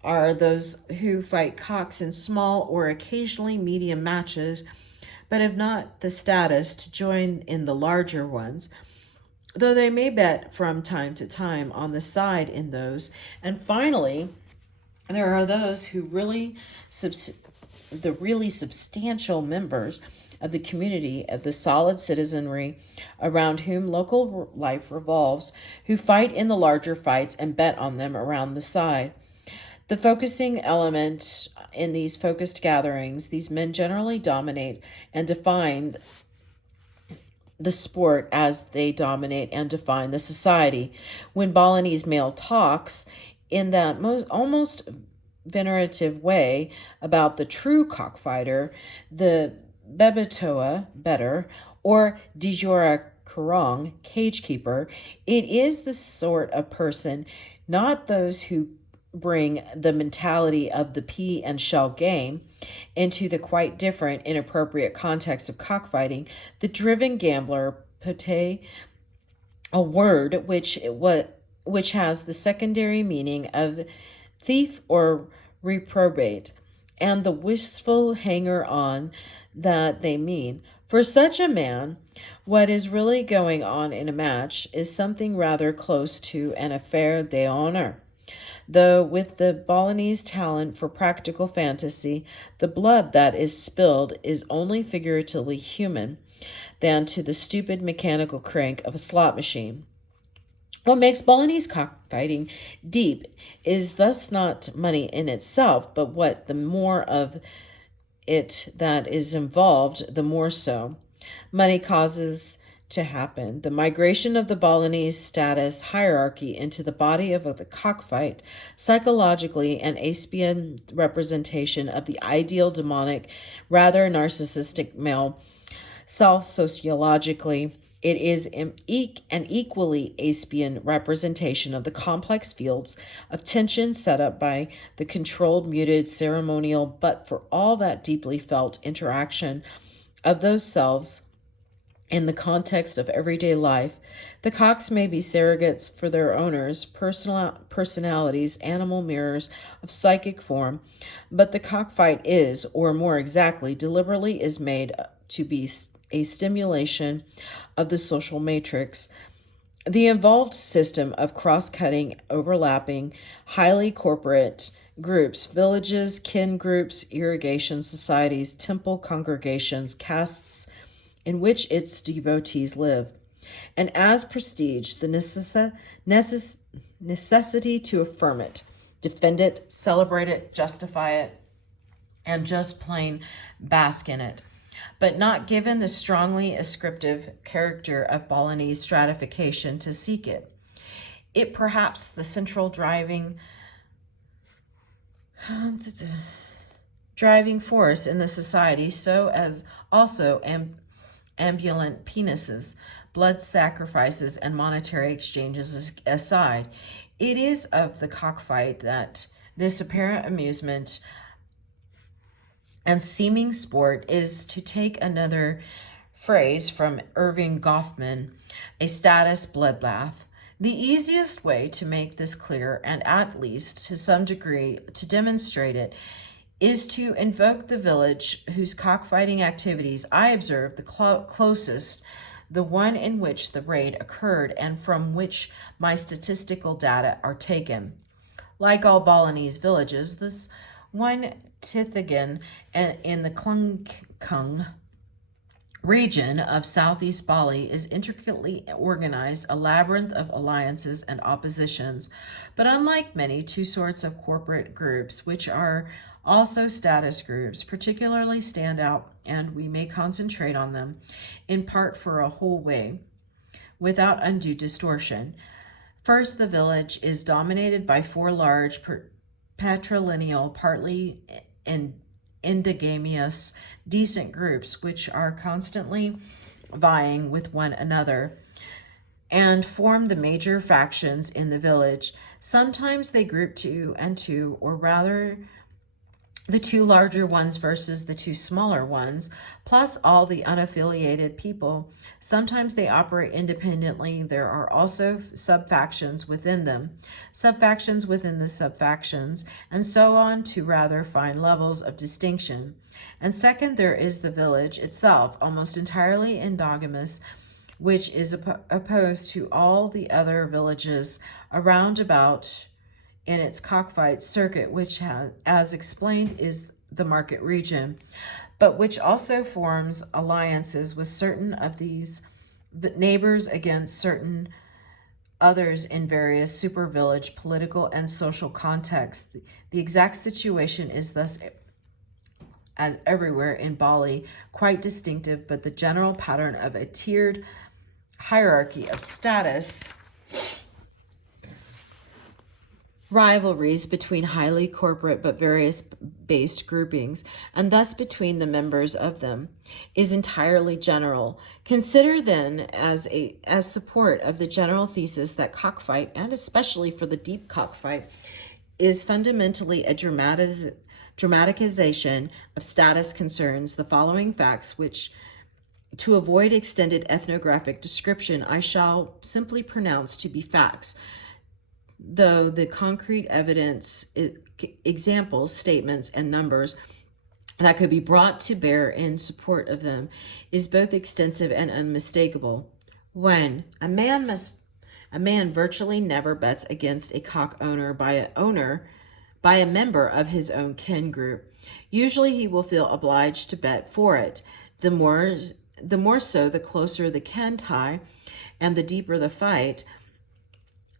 are those who fight cocks in small or occasionally medium matches, but have not the status to join in the larger ones, though they may bet from time to time on the side in those. And finally, there are those who really substantial members of the community, of the solid citizenry around whom local life revolves, who fight in the larger fights and bet on them around the side. The focusing element in these focused gatherings, these men generally dominate and define the sport as they dominate and define the society. When Balinese male talks in that almost venerative way about the true cockfighter, the bebetoa better, or dijora kurong cage keeper, it is the sort of person, not those who bring the mentality of the pea and shell game into the quite different, inappropriate context of cockfighting, the driven gambler, pote, a word which has the secondary meaning of thief or reprobate, and the wistful hanger-on that they mean. For such a man, what is really going on in a match is something rather close to an affair d'honneur. Though with the Balinese talent for practical fantasy, the blood that is spilled is only figuratively human than to the stupid mechanical crank of a slot machine. What makes Balinese cockfighting deep is thus not money in itself, but what the more of it that is involved, the more so. Money causes to happen. The migration of the Balinese status hierarchy into the body of the cockfight, psychologically an Aspian representation of the ideal demonic, rather narcissistic male self. Sociologically, it is an equally Aspian representation of the complex fields of tension set up by the controlled, muted, ceremonial, but for all that deeply felt interaction of those selves in the context of everyday life. The cocks may be surrogates for their owners, personalities, animal mirrors of psychic form, but the cockfight is, or more exactly, deliberately is made to be a stimulation of the social matrix. The involved system of cross-cutting, overlapping, highly corporate groups: villages, kin groups, irrigation societies, temple congregations, castes in which its devotees live. And as prestige, the necessity to affirm it, defend it, celebrate it, justify it, and just plain bask in it. But not given the strongly ascriptive character of Balinese stratification to seek it. It perhaps the central driving force in the society, so as also ambulant penises, blood sacrifices, and monetary exchanges aside. It is of the cockfight that this apparent amusement and seeming sport is, to take another phrase from Irving Goffman, a status bloodbath. The easiest way to make this clear, and at least to some degree to demonstrate it, is to invoke the village whose cockfighting activities I observed the closest, the one in which the raid occurred and from which my statistical data are taken. Like all Balinese villages, this one Tithigan in the Klungkung region of southeast Bali is intricately organized, a labyrinth of alliances and oppositions. But unlike many two sorts of corporate groups, which are also status groups, particularly stand out, and we may concentrate on them, in part for a whole way, without undue distortion. First, the village is dominated by four large patrilineal, partly endogamous, decent groups, which are constantly vying with one another and form the major factions in the village. Sometimes they group two and two, or rather the two larger ones versus the two smaller ones, plus all the unaffiliated people. Sometimes they operate independently. There are also sub-factions within them, sub-factions within the sub-factions, and so on to rather fine levels of distinction. And second, there is the village itself, almost entirely endogamous, which is opposed to all the other villages around about in its cockfight circuit, which as explained is the market region, but which also forms alliances with certain of these neighbors against certain others in various super village political and social contexts. The exact situation is thus, as everywhere in Bali, quite distinctive, but the general pattern of a tiered hierarchy of status rivalries between highly corporate but various based groupings, and thus between the members of them, is entirely general. Consider then as support of the general thesis that cockfight, and especially for the deep cockfight, is fundamentally a dramatization of status concerns, the following facts, which, to avoid extended ethnographic description, I shall simply pronounce to be facts, though the concrete evidence, examples, statements, and numbers that could be brought to bear in support of them is both extensive and unmistakable. 1. A man virtually never bets against a cock owner by a member of his own kin group. Usually he will feel obliged to bet for it. The more so the closer the kin tie and the deeper the fight.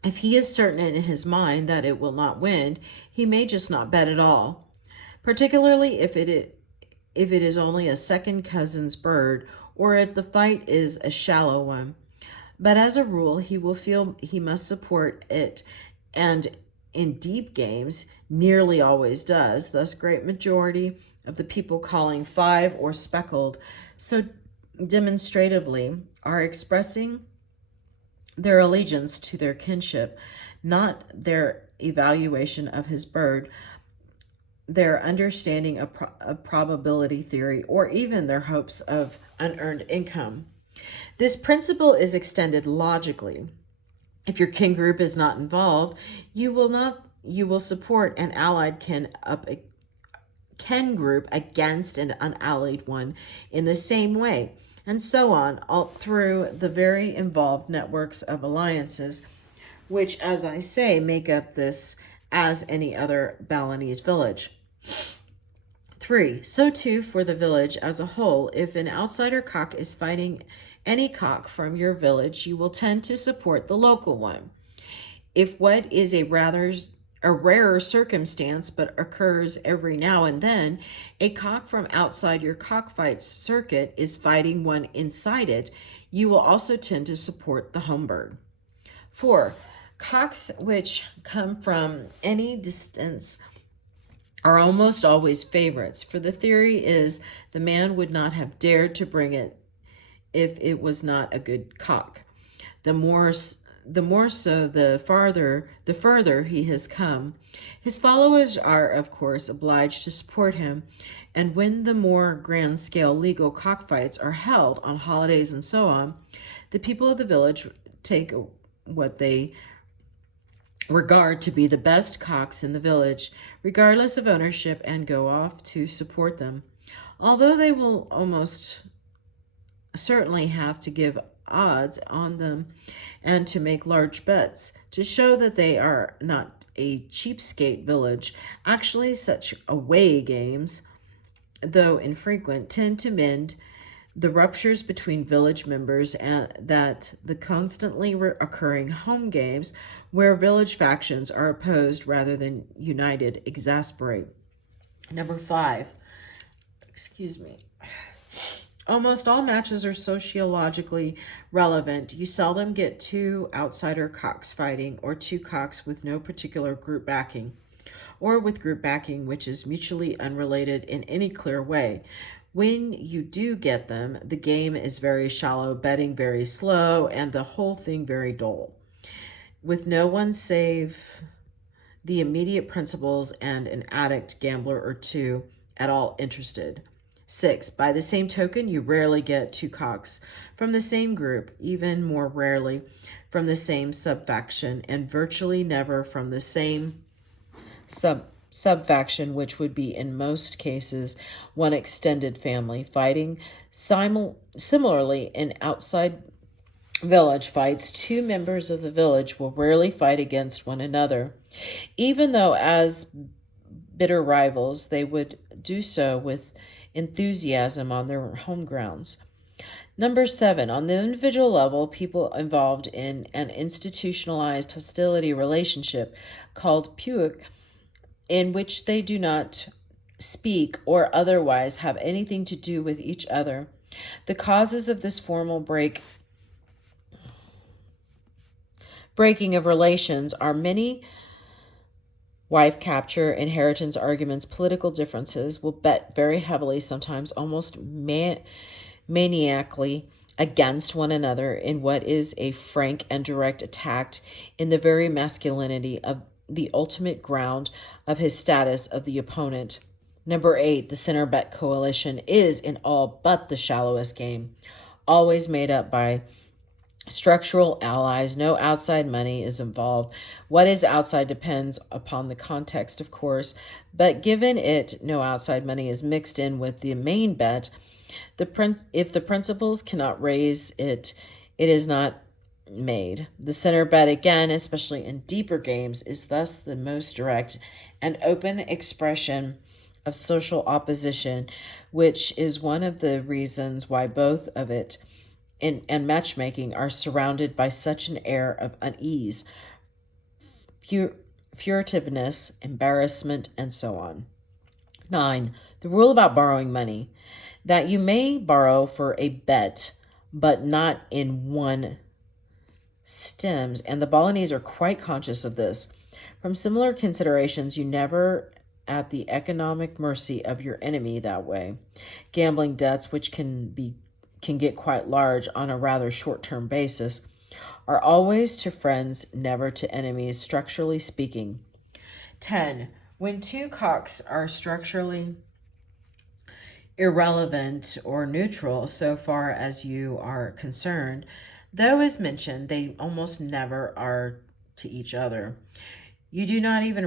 If he is certain in his mind that it will not win, he may just not bet at all, particularly if it is only a second cousin's bird, or if the fight is a shallow one. But as a rule, he will feel he must support it, and in deep games nearly always does. Thus, great majority of the people calling five or speckled so demonstratively are expressing their allegiance to their kinship, not their evaluation of his bird, their understanding of probability theory, or even their hopes of unearned income. This principle is extended logically. If your kin group is not involved, you will support an allied kin group against an unallied one in the same way, and so on, all through the very involved networks of alliances, which, as I say, make up this as any other Balinese village. 3. So too for the village as a whole, if an outsider cock is fighting any cock from your village, you will tend to support the local one. If what is a rarer circumstance but occurs every now and then, a cock from outside your cockfight circuit is fighting one inside it, you will also tend to support the home bird. 4. Cocks which come from any distance are almost always favorites, for the theory is the man would not have dared to bring it if it was not a good cock. The more so the further he has come. His followers are, of course, obliged to support him, and when the more grand-scale legal cockfights are held on holidays and so on, the people of the village take what they regard to be the best cocks in the village, regardless of ownership, and go off to support them, although they will almost certainly have to give odds on them and to make large bets to show that they are not a cheapskate village. Actually, such away games, though infrequent, tend to mend the ruptures between village members, and that the constantly occurring home games where village factions are opposed rather than united exasperate. Number 5. Almost all matches are sociologically relevant. You seldom get two outsider cocks fighting, or two cocks with no particular group backing, or with group backing which is mutually unrelated in any clear way. When you do get them, the game is very shallow, betting very slow, and the whole thing very dull, with no one save the immediate principals and an addict gambler or two at all interested. 6. By the same token, you rarely get two cocks from the same group, even more rarely from the same subfaction, and virtually never from the same subfaction, which would be in most cases one extended family, fighting similarly in outside village fights. Two members of the village will rarely fight against one another, even though as bitter rivals they would do so with enthusiasm on their home grounds. Number 7, on the individual level, people involved in an institutionalized hostility relationship called puik, in which they do not speak or otherwise have anything to do with each other. The causes of this formal breaking of relations are many: wife capture, inheritance arguments, political differences, will bet very heavily, sometimes almost maniacally, against one another in what is a frank and direct attack in the very masculinity of the ultimate ground of his status of the opponent. Number 8, the center bet coalition is in all but the shallowest game, always made up by structural allies. No outside money is involved. What is outside depends upon the context, of course, but given it no outside money is mixed in with the main bet, if the principals cannot raise it, it is not made. The center bet, again, especially in deeper games, is thus the most direct and open expression of social opposition, which is one of the reasons why both of it and matchmaking are surrounded by such an air of unease, furtiveness, embarrassment, and so on. 9. The rule about borrowing money, that you may borrow for a bet, but not in one stems, and the Balinese are quite conscious of this. From similar considerations, you never at the economic mercy of your enemy that way. Gambling debts, which can get quite large on a rather short-term basis, are always to friends, never to enemies, structurally speaking. 10. When two cocks are structurally irrelevant or neutral so far as you are concerned, though as mentioned, they almost never are to each other. You do not even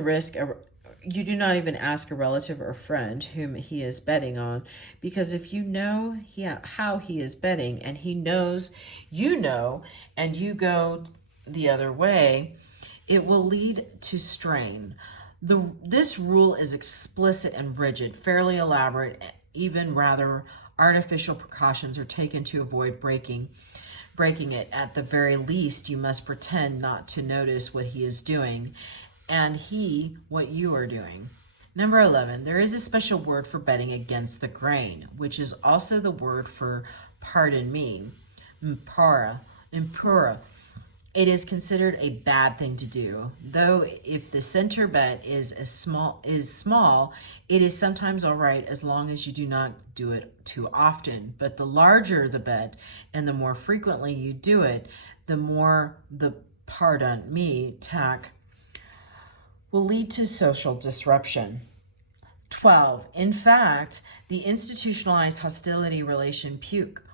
ask a relative or friend whom he is betting on, because if you know how he is betting and he knows you know, and you go the other way, It will lead to strain. This rule is explicit and rigid, fairly elaborate, even rather artificial precautions are taken to avoid breaking it. At the very least, you must pretend not to notice what he is doing, and he what you are doing. Number 11, there is a special word for betting against the grain, which is also the word for pardon me, impura. It is considered a bad thing to do, though if the center bet is small, it is sometimes all right as long as you do not do it too often. But the larger the bet and the more frequently you do it, the more the pardon me tack will lead to social disruption. 12. In fact, the institutionalized hostility relation puke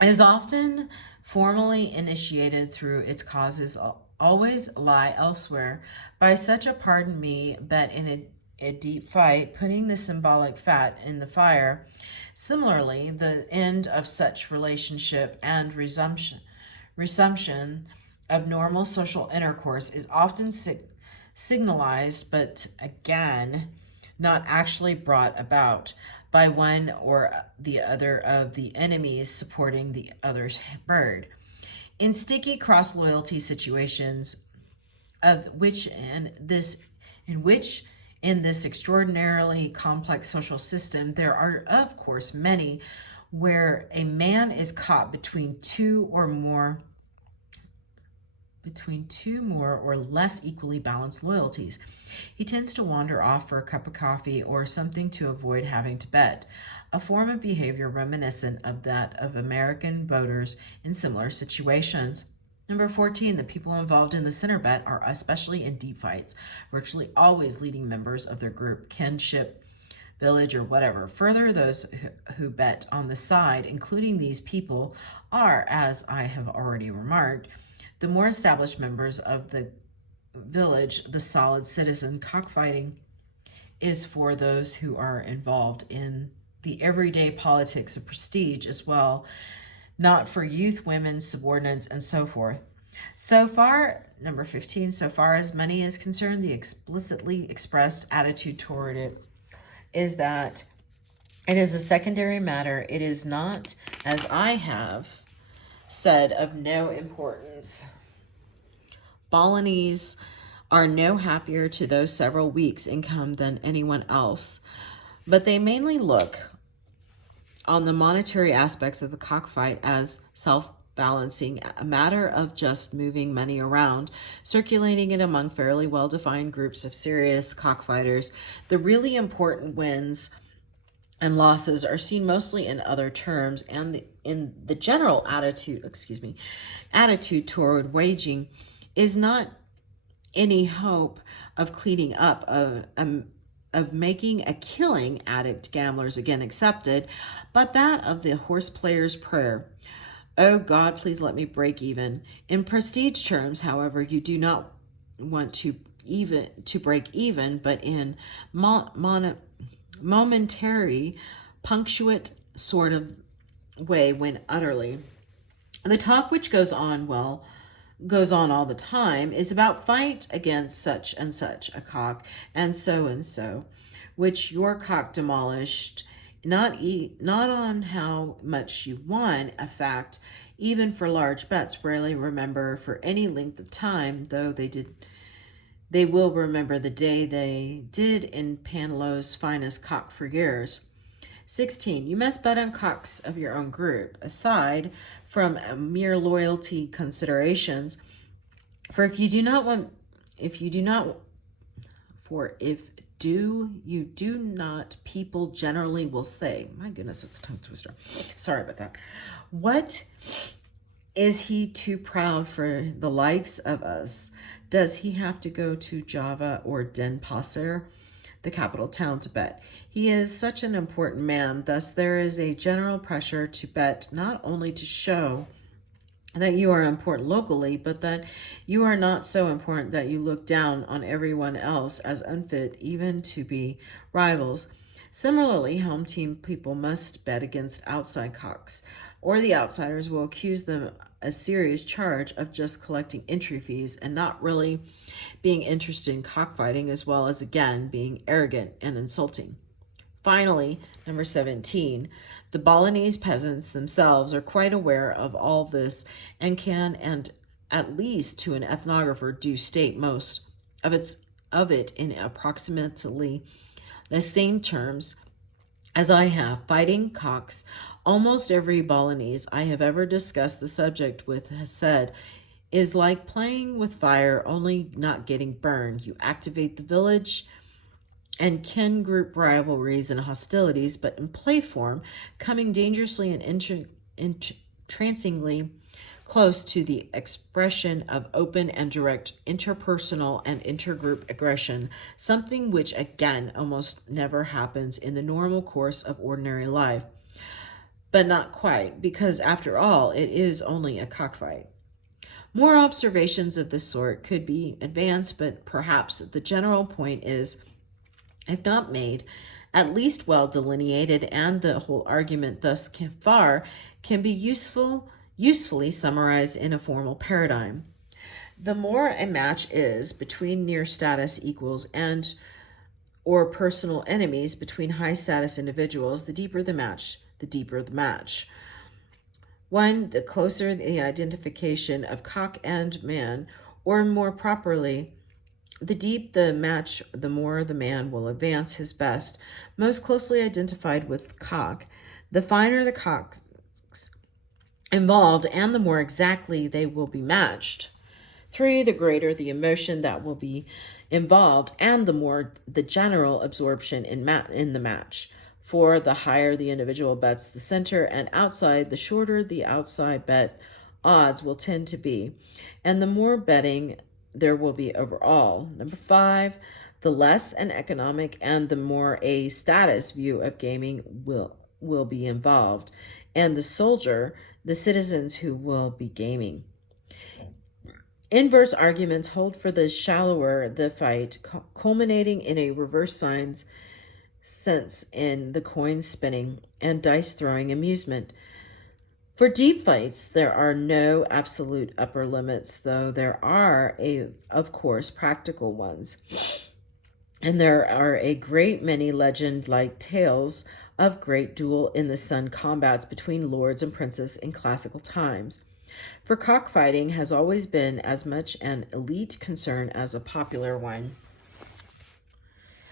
is often formally initiated through its causes always lie elsewhere. By such a pardon me bet in a deep fight, putting the symbolic fat in the fire. Similarly, the end of such relationship and resumption of normal social intercourse is often signalized, but again, not actually brought about by one or the other of the enemies supporting the other's bird. In sticky cross loyalty situations, of which in this extraordinarily complex social system, there are of course many where a man is caught between two more or less equally balanced loyalties. He tends to wander off for a cup of coffee or something to avoid having to bet, a form of behavior reminiscent of that of American voters in similar situations. Number 14, the people involved in the center bet are, especially in deep fights, virtually always leading members of their group, kinship, village, or whatever. Further, those who bet on the side, including these people, are, as I have already remarked, the more established members of the village. The solid citizen. Cockfighting is for those who are involved in the everyday politics of prestige as well, not for youth, women, subordinates, and so forth. So far, number 15, so far as money is concerned, the explicitly expressed attitude toward it is that it is a secondary matter. It is not, as I have said, of no importance. Balinese are no happier to those several weeks' income than anyone else, but they mainly look on the monetary aspects of the cockfight as self-balancing, a matter of just moving money around, circulating it among fairly well-defined groups of serious cockfighters. The really important wins and losses are seen mostly in other terms, and in the general attitude toward waging is not any hope of cleaning up, of making a killing, addict gamblers again accepted, but that of the horse player's prayer. Oh God, please let me break even. In prestige terms, however, you do not want to break even, but in momentary, punctuate sort of way when utterly. The talk which goes on all the time is about fight against such and such a cock and so, which your cock demolished, not on how much you won, a fact even for large bets rarely remember for any length of time, though they will remember the day they did in Panlow's finest cock for years. 16. You must bet on cocks of your own group, aside from mere loyalty considerations. For if you do not, people generally will say, my goodness, it's a tongue twister. Sorry about that. What is he too proud for the likes of us? Does he have to go to Java or Denpasar, the capital town, to bet? He is such an important man. Thus, there is a general pressure to bet, not only to show that you are important locally, but that you are not so important that you look down on everyone else as unfit even to be rivals. Similarly, home team people must bet against outside cocks, or the outsiders will accuse them a serious charge of just collecting entry fees and not really being interested in cockfighting, as well as, again, being arrogant and insulting. Finally, number 17, the Balinese peasants themselves are quite aware of all this and can, and at least to an ethnographer, do state most of it in approximately the same terms as I have. Fighting cocks, almost every Balinese I have ever discussed the subject with has said, is like playing with fire, only not getting burned. You activate the village and kin group rivalries and hostilities, but in play form, coming dangerously and entrancingly close to the expression of open and direct interpersonal and intergroup aggression, something which again almost never happens in the normal course of ordinary life. But not quite, because after all, it is only a cockfight. More observations of this sort could be advanced, but perhaps the general point is, if not made, at least well delineated, and the whole argument thus far can be usefully summarized in a formal paradigm. The more a match is between near status equals and or personal enemies between high status individuals, the deeper the match, One, the closer the identification of cock and man, or more properly, the deep the match, the more the man will advance his best, most closely identified with cock. The finer the cocks involved, and the more exactly they will be matched. 3, the greater the emotion that will be involved, and the more the general absorption in the match. 4, the higher the individual bets the center and outside, the shorter the outside bet odds will tend to be, and the more betting there will be overall. Number 5, the less an economic and the more a status view of gaming will be involved, and the soldier, the citizens who will be gaming. Inverse arguments hold for the shallower the fight, culminating in a reverse sense in the coin spinning and dice throwing amusement. For deep fights, there are no absolute upper limits, though there are, of course, practical ones. And there are a great many legend-like tales of great duel in the sun combats between lords and princes in classical times. For cockfighting has always been as much an elite concern as a popular one.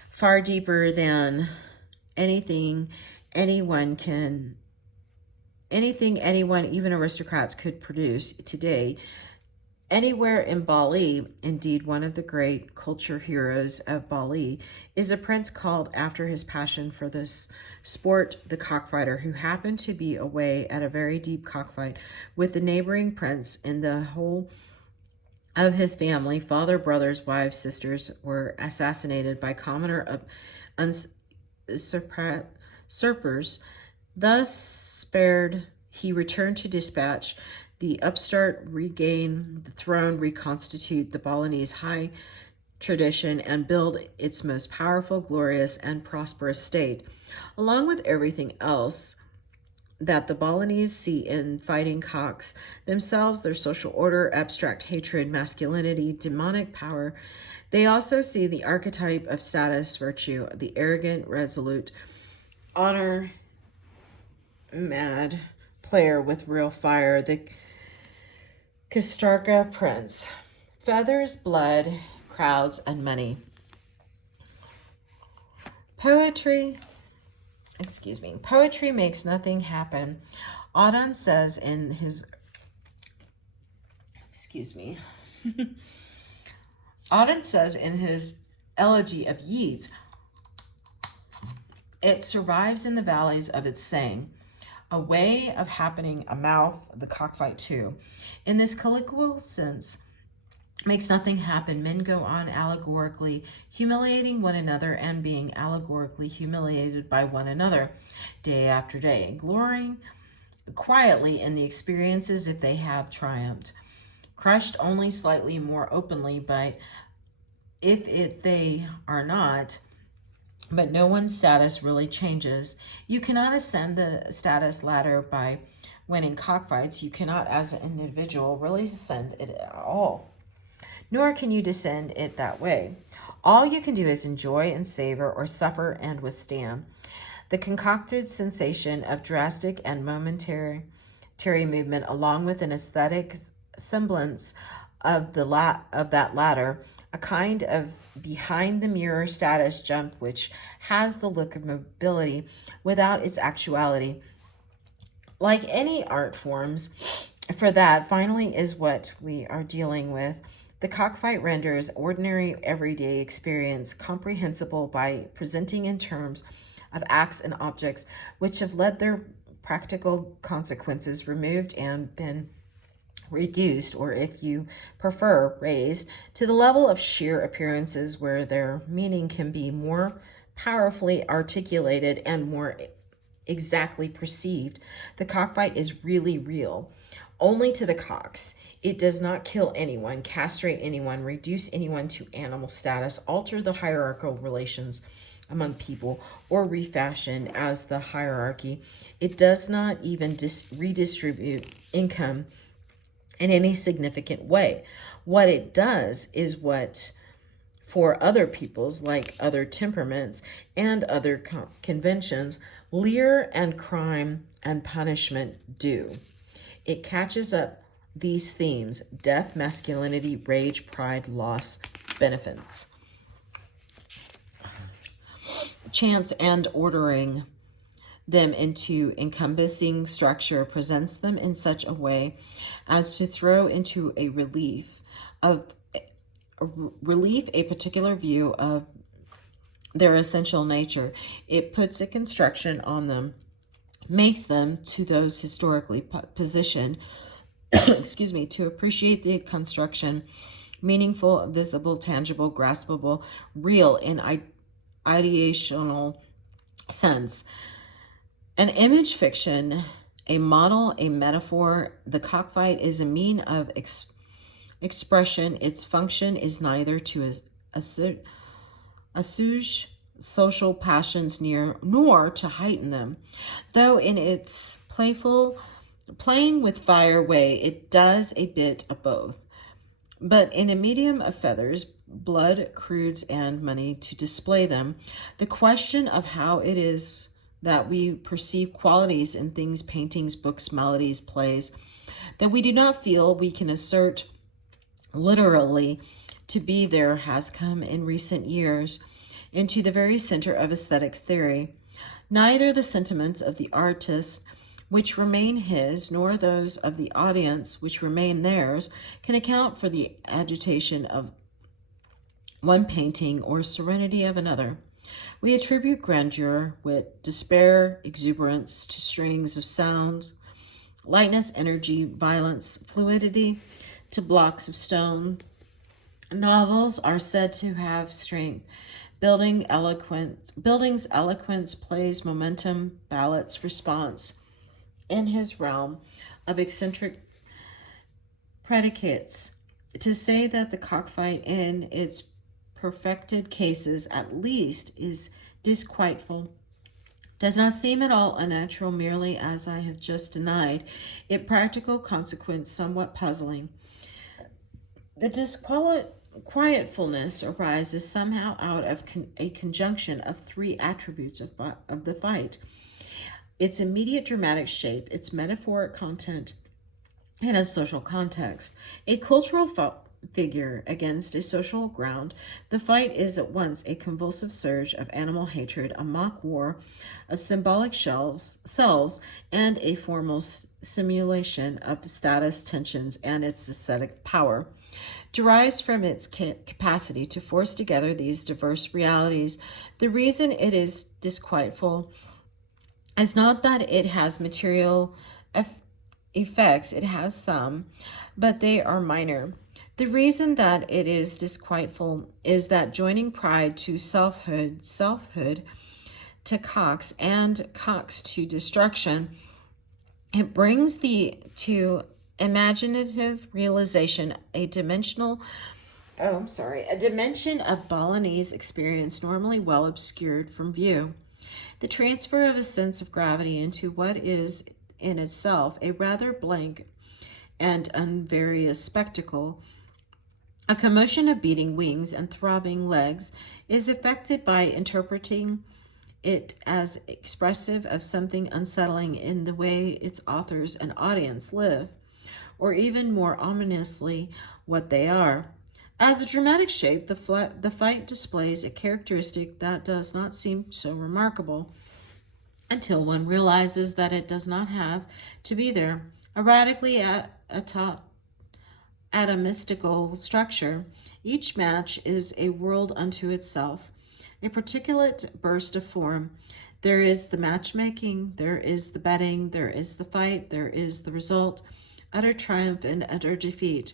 Far deeper than anything anyone, even aristocrats, could produce today. Anywhere in Bali, indeed, one of the great culture heroes of Bali is a prince called after his passion for this sport, the cockfighter, who happened to be away at a very deep cockfight with the neighboring prince. In the whole of his family, father, brothers, wives, sisters, were assassinated by commoner usurpers. Thus spared, he returned to dispatch the upstart, regain the throne, reconstitute the Balinese high tradition, and build its most powerful, glorious, and prosperous state. Along with everything else that the Balinese see in fighting cocks, themselves, their social order, abstract hatred, masculinity, demonic power, they also see the archetype of status, virtue, the arrogant, resolute, honor mad player with real fire, the Kastarka prince. Feathers, blood, crowds, and money. Poetry makes nothing happen. Auden says in his Elegy of Yeats, it survives in the valleys of its saying, a way of happening, a mouth, the cockfight too. In this colloquial sense, makes nothing happen. Men go on allegorically humiliating one another and being allegorically humiliated by one another day after day, glorying quietly in the experiences if they have triumphed, crushed only slightly more openly by if they are not. But no one's status really changes. You cannot ascend the status ladder by when in cockfights, you cannot, as an individual, really descend it at all, nor can you descend it that way. All you can do is enjoy and savor, or suffer and withstand. The concocted sensation of drastic and momentary movement, along with an aesthetic semblance of that latter, a kind of behind the mirror status jump which has the look of mobility without its actuality. Like any art forms, for that finally is what we are dealing with. The cockfight renders ordinary everyday experience comprehensible by presenting in terms of acts and objects which have let their practical consequences removed and been reduced, or if you prefer, raised, to the level of sheer appearances where their meaning can be more powerfully articulated and more exactly perceived. The cockfight is really real, only to the cocks. It does not kill anyone, castrate anyone, reduce anyone to animal status, alter the hierarchical relations among people, or refashion as the hierarchy. It does not even redistribute income in any significant way. What it does is what for other peoples, like other temperaments and other conventions, leer and crime and punishment do. It catches up these themes: death, masculinity, rage, pride, loss, benefits, chance, and ordering them into encompassing structure, presents them in such a way as to throw into a particular view of their essential nature. It puts a construction on them, makes them, to those historically positioned, to appreciate the construction, meaningful, visible, tangible, graspable, real in ideational sense. An image fiction, a model, a metaphor. The cockfight is a mean of expression. Its function is neither to assuage social passions nor to heighten them, though in its playful, playing with fire way it does a bit of both, but in a medium of feathers, blood, crudes, and money to display them. The question of how it is that we perceive qualities in things, paintings, books, melodies, plays, that we do not feel we can assert literally to be there, has come in recent years into the very center of aesthetic theory. Neither the sentiments of the artist, which remain his, nor those of the audience, which remain theirs, can account for the agitation of one painting or serenity of another. We attribute grandeur, wit, despair, exuberance to strings of sounds, lightness, energy, violence, fluidity to blocks of stone. Novels are said to have strength, buildings eloquence, plays momentum, ballads response. In his realm of eccentric predicates, to say that the cockfight in its perfected cases at least is disquietul does not seem at all unnatural, merely as I have just denied it practical consequence somewhat puzzling. The disquietfulness arises somehow out of a conjunction of three attributes of the fight: its immediate dramatic shape, its metaphoric content, and a social context. A cultural figure against a social ground, the fight is at once a convulsive surge of animal hatred, a mock war of symbolic selves, and a formal simulation of status tensions and its aesthetic power. Derives from its capacity to force together these diverse realities. The reason it is disquietul is not that it has material effects, it has some, but they are minor. The reason that it is disquietul is that joining pride to selfhood to cocks, and cocks to destruction, it brings to imaginative realization a dimension of Balinese experience normally well obscured from view. The transfer of a sense of gravity into what is in itself a rather blank and unvarious spectacle. A commotion of beating wings and throbbing legs is effected by interpreting it as expressive of something unsettling in the way its authors and audience live, or even more ominously, what they are. As a dramatic shape, the fight displays a characteristic that does not seem so remarkable until one realizes that it does not have to be there. A radically atomistical structure, each match is a world unto itself, a particulate burst of form. There is the matchmaking, there is the betting, there is the fight, there is the result, utter triumph and utter defeat.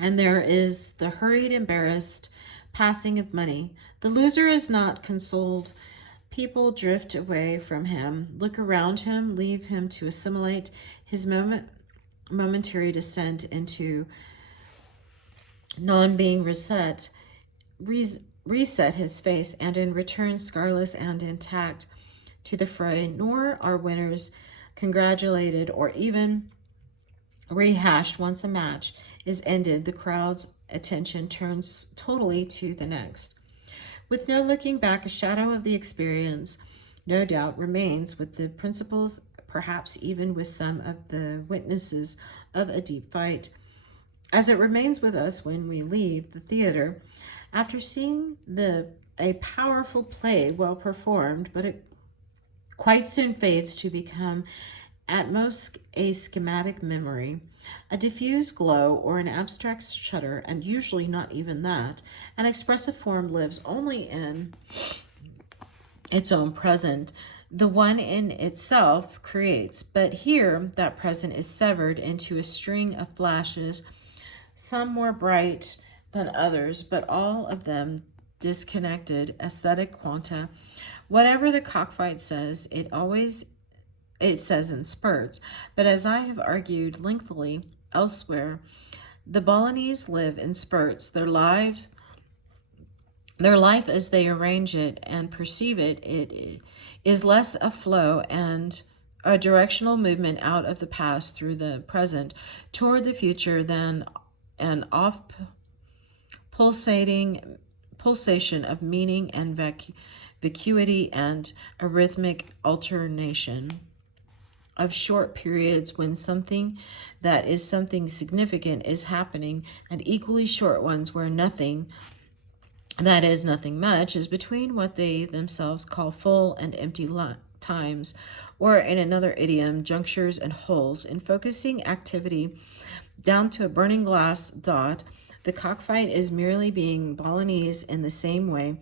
And there is the hurried, embarrassed passing of money. The loser is not consoled. People drift away from him, look around him, leave him to assimilate his momentary descent into non-being reset his face, and in return scarless and intact to the fray. Nor are winners congratulated or even rehashed. Once a match is ended, the crowd's attention turns totally to the next. With no looking back, a shadow of the experience no doubt remains with the principals, perhaps even with some of the witnesses of a deep fight, as it remains with us when we leave the theater after seeing a powerful play well performed, but it quite soon fades to become at most a schematic memory, a diffuse glow, or an abstract shudder, and usually not even that. An expressive form lives only in its own present. The one in itself creates, but here that present is severed into a string of flashes, some more bright than others, but all of them disconnected aesthetic quanta. Whatever the cockfight says, it says in spurts, but as I have argued lengthily elsewhere, the Balinese live in spurts. Their life as they arrange it and perceive it is less a flow and a directional movement out of the past through the present toward the future than an off pulsation of meaning and vacuity and a rhythmic alternation of short periods when something that is something significant is happening, and equally short ones where nothing that is nothing much is between what they themselves call full and empty times, or in another idiom, junctures and holes. In focusing activity down to a burning glass dot, the cockfight is merely being Balinese in the same way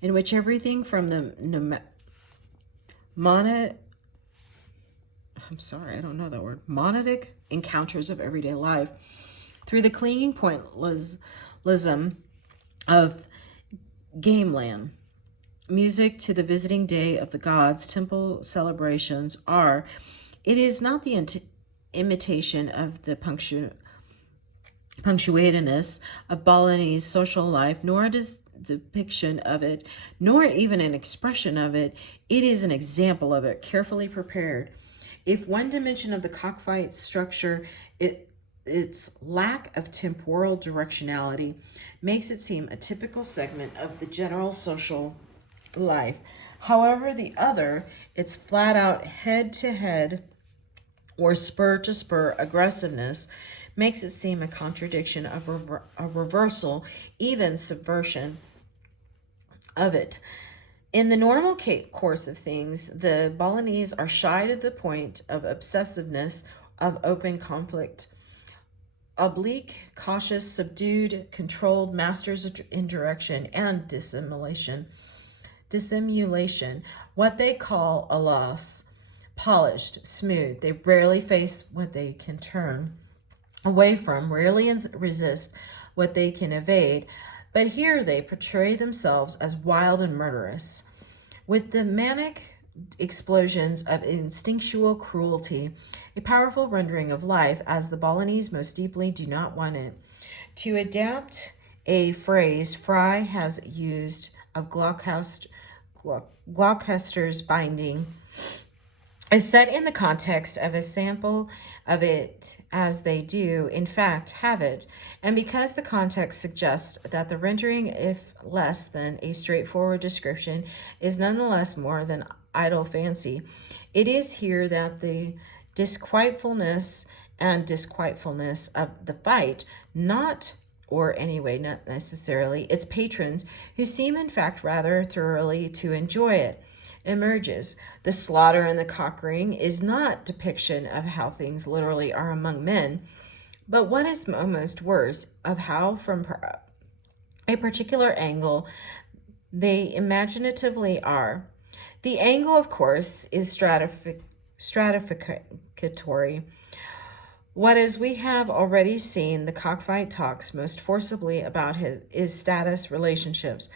in which everything from the monadic encounters of everyday life through the clinging pointlessism of gameland, music to the visiting day of the gods, temple celebrations are. It is not the imitation of the punctuatedness of Balinese social life, nor a depiction of it, nor even an expression of it. It is an example of it, carefully prepared. If one dimension of the cockfight structure, its lack of temporal directionality, makes it seem a typical segment of the general social life. However, the other, its flat-out head-to-head or spur-to-spur aggressiveness, makes it seem a contradiction of a reversal, even subversion of it. In the normal course of things, the Balinese are shy to the point of obsessiveness, of open conflict. Oblique, cautious, subdued, controlled, masters of indirection and dissimulation. What they call a loss, polished, smooth. They rarely face what they can turn away from, rarely resist what they can evade, but here they portray themselves as wild and murderous, with the manic explosions of instinctual cruelty, a powerful rendering of life as the Balinese most deeply do not want it. To adapt a phrase Fry has used of Gloucester's binding, is set in the context of a sample of it as they do, in fact, have it, and because the context suggests that the rendering, if less than a straightforward description, is nonetheless more than idle fancy, it is here that the disquietifulness of the fight, not or anyway, not necessarily its patrons, who seem in fact rather thoroughly to enjoy it, emerges. The slaughter in the cock ring is not depiction of how things literally are among men, but what is almost worse, of how from a particular angle they imaginatively are. The angle, of course, is stratificatory. What, as we have already seen, the cockfight talks most forcibly about is status relationships.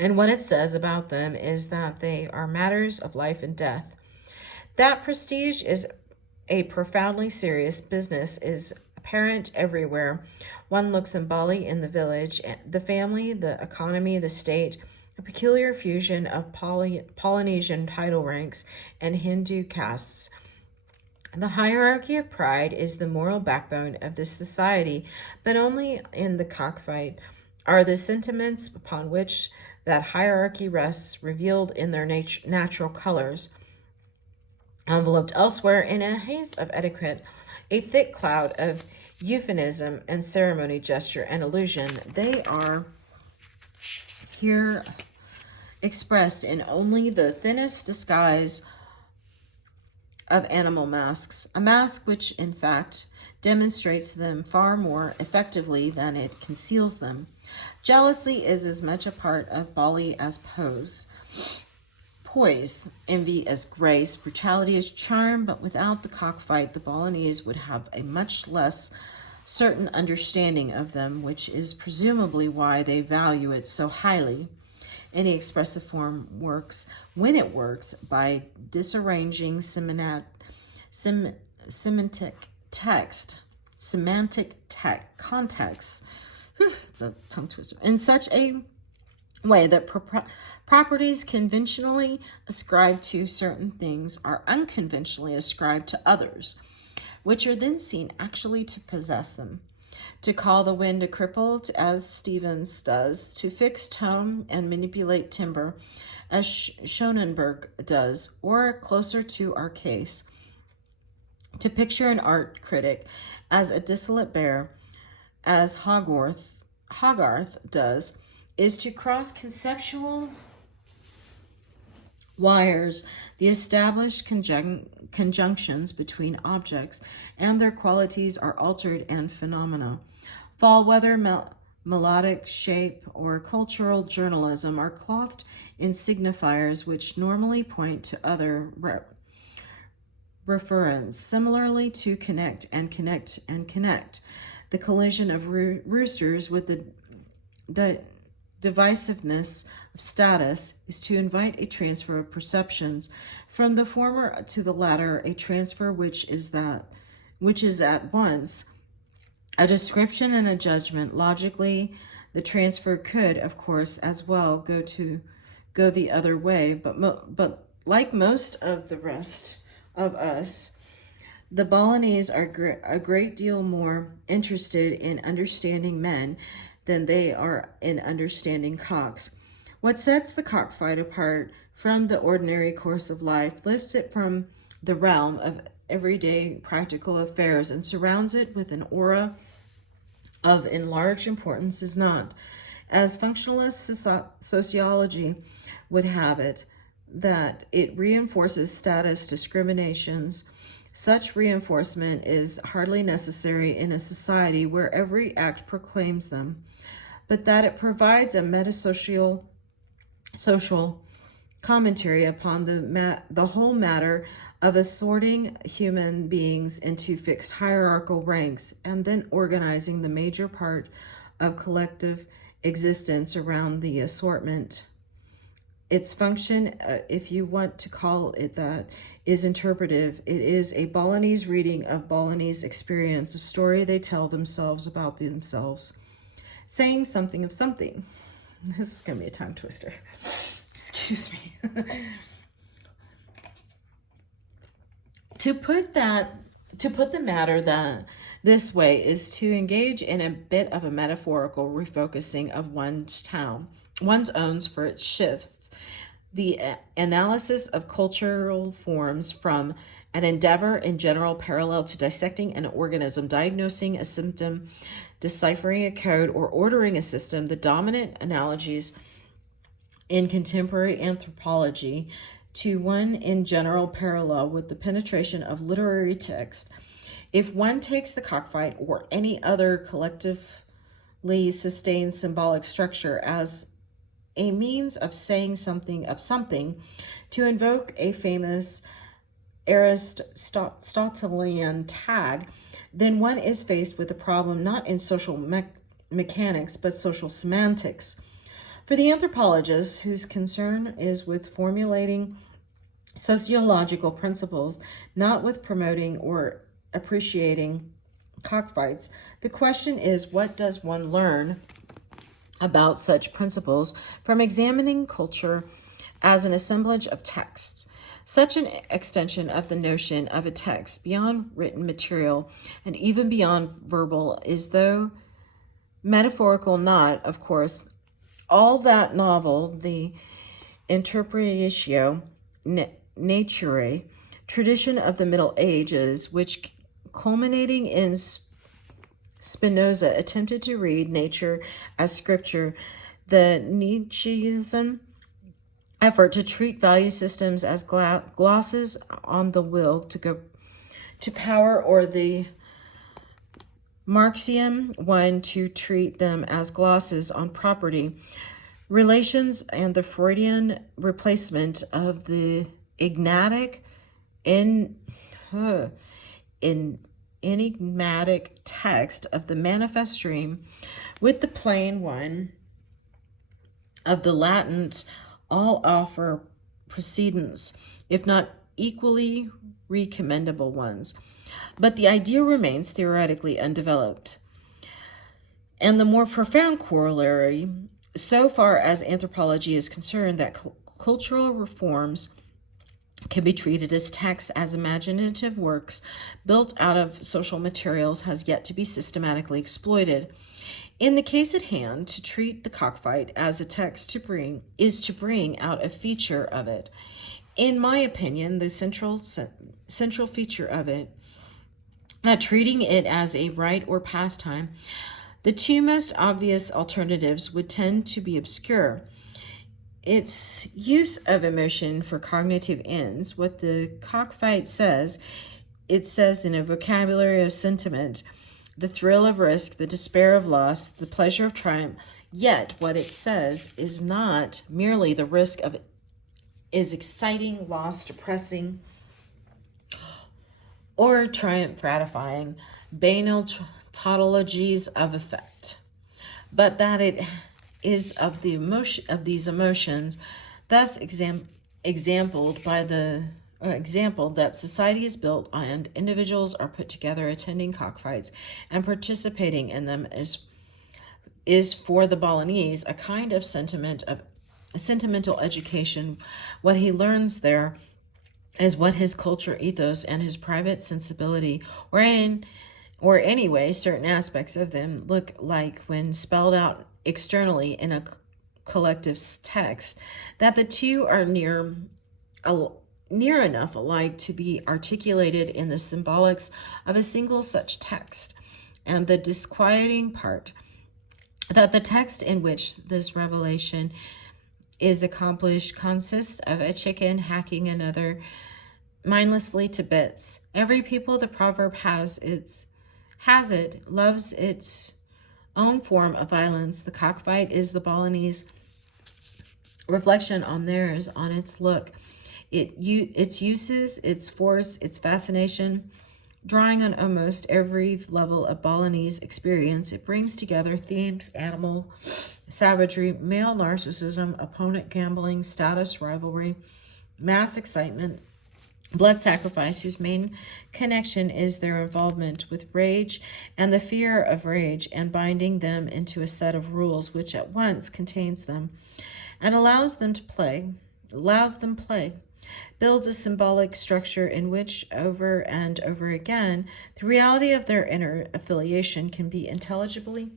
And what it says about them is that they are matters of life and death. That prestige is a profoundly serious business is apparent everywhere. One looks in Bali, in the village, the family, the economy, the state, a peculiar fusion of Polynesian title ranks and Hindu castes. The hierarchy of pride is the moral backbone of this society, but only in the cockfight are the sentiments upon which that hierarchy rests revealed in their natural colors. Enveloped elsewhere in a haze of etiquette, a thick cloud of euphemism and ceremony, gesture, and allusion, they are here expressed in only the thinnest disguise of animal masks, a mask which, in fact, demonstrates them far more effectively than it conceals them. Jealousy is as much a part of Bali as poise, envy as grace, brutality as charm, but without the cockfight, the Balinese would have a much less certain understanding of them, which is presumably why they value it so highly. Any expressive form works when it works by disarranging semantic context. It's a tongue twister. In such a way that properties conventionally ascribed to certain things are unconventionally ascribed to others, which are then seen actually to possess them. To call the wind a cripple, as Stevens does, to fix tone and manipulate timbre, as Schonenberg does, or closer to our case, to picture an art critic as a dissolute bear, as Hogarth does, is to cross conceptual wires the established conjunctions between objects, and their qualities are altered and phenomena. Fall weather, melodic shape, or cultural journalism are clothed in signifiers which normally point to other referents. Similarly to connect and connect and connect, the collision of roosters with the divisiveness of status is to invite a transfer of perceptions from the former to the latter, a transfer which is at once a description and a judgment. Logically, the transfer could, of course, as well go the other way, but like most of the rest of us, the Balinese are a great deal more interested in understanding men than they are in understanding cocks. What sets the cockfight apart from the ordinary course of life lifts it from the realm of everyday practical affairs and surrounds it with an aura of enlarged importance is not, as functionalist sociology would have it, that it reinforces status discriminations. Such reinforcement is hardly necessary in a society where every act proclaims them, but that it provides a metasocial social commentary upon the whole matter of assorting human beings into fixed hierarchical ranks and then organizing the major part of collective existence around the assortment. Its function, if you want to call it that, is interpretive. It is a Balinese reading of Balinese experience, a story they tell themselves about themselves, saying something of something. This is going to be a tongue twister. Excuse me. To put the matter that this way is to engage in a bit of a metaphorical refocusing of one's own for its shifts, the analysis of cultural forms from an endeavor in general parallel to dissecting an organism, diagnosing a symptom, deciphering a code, or ordering a system. The dominant analogies in contemporary anthropology to one in general parallel with the penetration of literary text. If one takes the cockfight or any other collectively sustained symbolic structure as a means of saying something of something, to invoke a famous Aristotelian tag, then one is faced with a problem not in social mechanics but social semantics. For the anthropologist, whose concern is with formulating sociological principles, not with promoting or appreciating cockfights, the question is, what does one learn about such principles from examining culture as an assemblage of texts? Such an extension of the notion of a text beyond written material and even beyond verbal is, though metaphorical, not, of course, all that novel, the Interpretatio Naturae tradition of the Middle Ages, which, culminating in Spinoza, attempted to read nature as scripture, the Nietzschean effort to treat value systems as glosses on the will to go to power, or the Marxian one to treat them as glosses on property relations, and the Freudian replacement of the enigmatic text of the manifest stream with the plain one of the latent all offer precedents, if not equally recommendable ones. But the idea remains theoretically undeveloped. And the more profound corollary, so far as anthropology is concerned, that cultural reforms can be treated as texts, as imaginative works built out of social materials, has yet to be systematically exploited. In the case at hand, to treat the cockfight as a text is to bring out a feature of it. In my opinion, the central feature of it, that treating it as a rite or pastime, the two most obvious alternatives would tend to be obscure. Its use of emotion for cognitive ends, what the cockfight says, it says in a vocabulary of sentiment, the thrill of risk, the despair of loss, the pleasure of triumph. Yet what it says is not merely the risk of is exciting, loss depressing, or triumph gratifying, banal tautologies of effect, but that it is of the emotion of these emotions, thus exampled by the example that society is built and individuals are put together attending cockfights and participating in them is for the Balinese a kind of sentimental education. What he learns there is what his culture ethos and his private sensibility, or anyway, certain aspects of them look like when spelled out externally in a collective text, that the two are near enough alike to be articulated in the symbolics of a single such text. And the disquieting part, that the text in which this revelation is accomplished consists of a chicken hacking another mindlessly to bits. Every people, the proverb loves its own form of violence. The cockfight is the Balinese reflection on theirs, on its look, its uses, its force, its fascination. Drawing on almost every level of Balinese experience, it brings together themes: animal savagery, male narcissism, opponent gambling, status rivalry, mass excitement, blood sacrifice, whose main connection is their involvement with rage and the fear of rage, and binding them into a set of rules which at once contains them and allows them play. builds a symbolic structure in which, over and over again, the reality of their inner affiliation can be intelligibly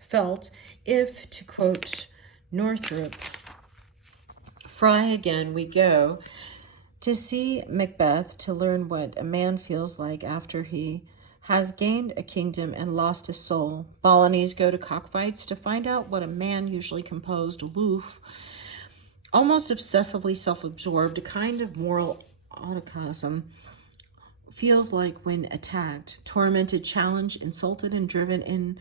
felt if, to quote Northrop, Fry again we go, to see Macbeth, to learn what a man feels like after he has gained a kingdom and lost his soul. Balinese go to cockfights to find out what a man usually composed, aloof, almost obsessively self-absorbed, a kind of moral autocasm feels like when attacked, tormented, challenged, insulted, and driven in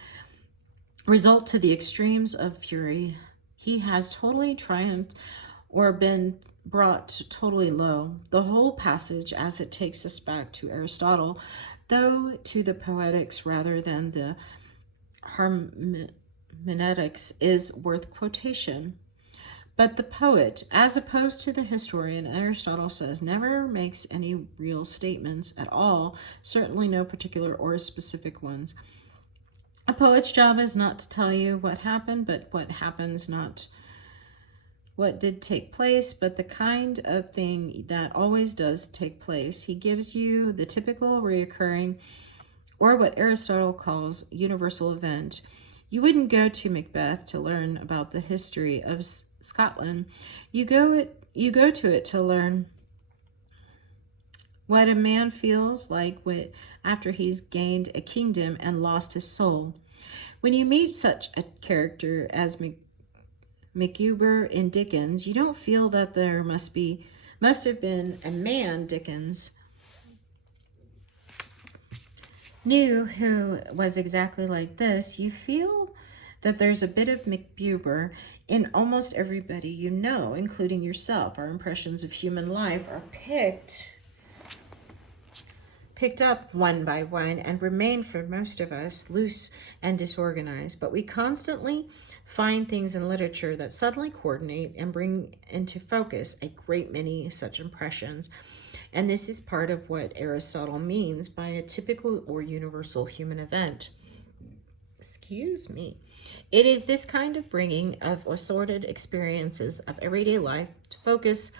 result to the extremes of fury. He has totally triumphed or been brought totally low. The whole passage, as it takes us back to Aristotle, though to the poetics rather than the hermeneutics, is worth quotation. But the poet, as opposed to the historian, Aristotle says, never makes any real statements at all, certainly no particular or specific ones. A poet's job is not to tell you what happened, but what happens, not what did take place, but the kind of thing that always does take place. He gives you the typical, reoccurring, or what Aristotle calls universal event. You wouldn't go to Macbeth to learn about the history of Scotland. You go to it to learn what a man feels like after he's gained a kingdom and lost his soul. When you meet such a character as McGee in Dickens, you don't feel that there must have been a man Dickens knew who was exactly like this. You feel that there's a bit of McGee in almost everybody you know, including yourself. Our impressions of human life are picked up one by one and remain for most of us loose and disorganized, but we constantly find things in literature that suddenly coordinate and bring into focus a great many such impressions. And this is part of what Aristotle means by a typical or universal human event. Excuse me. It is this kind of bringing of assorted experiences of everyday life to focus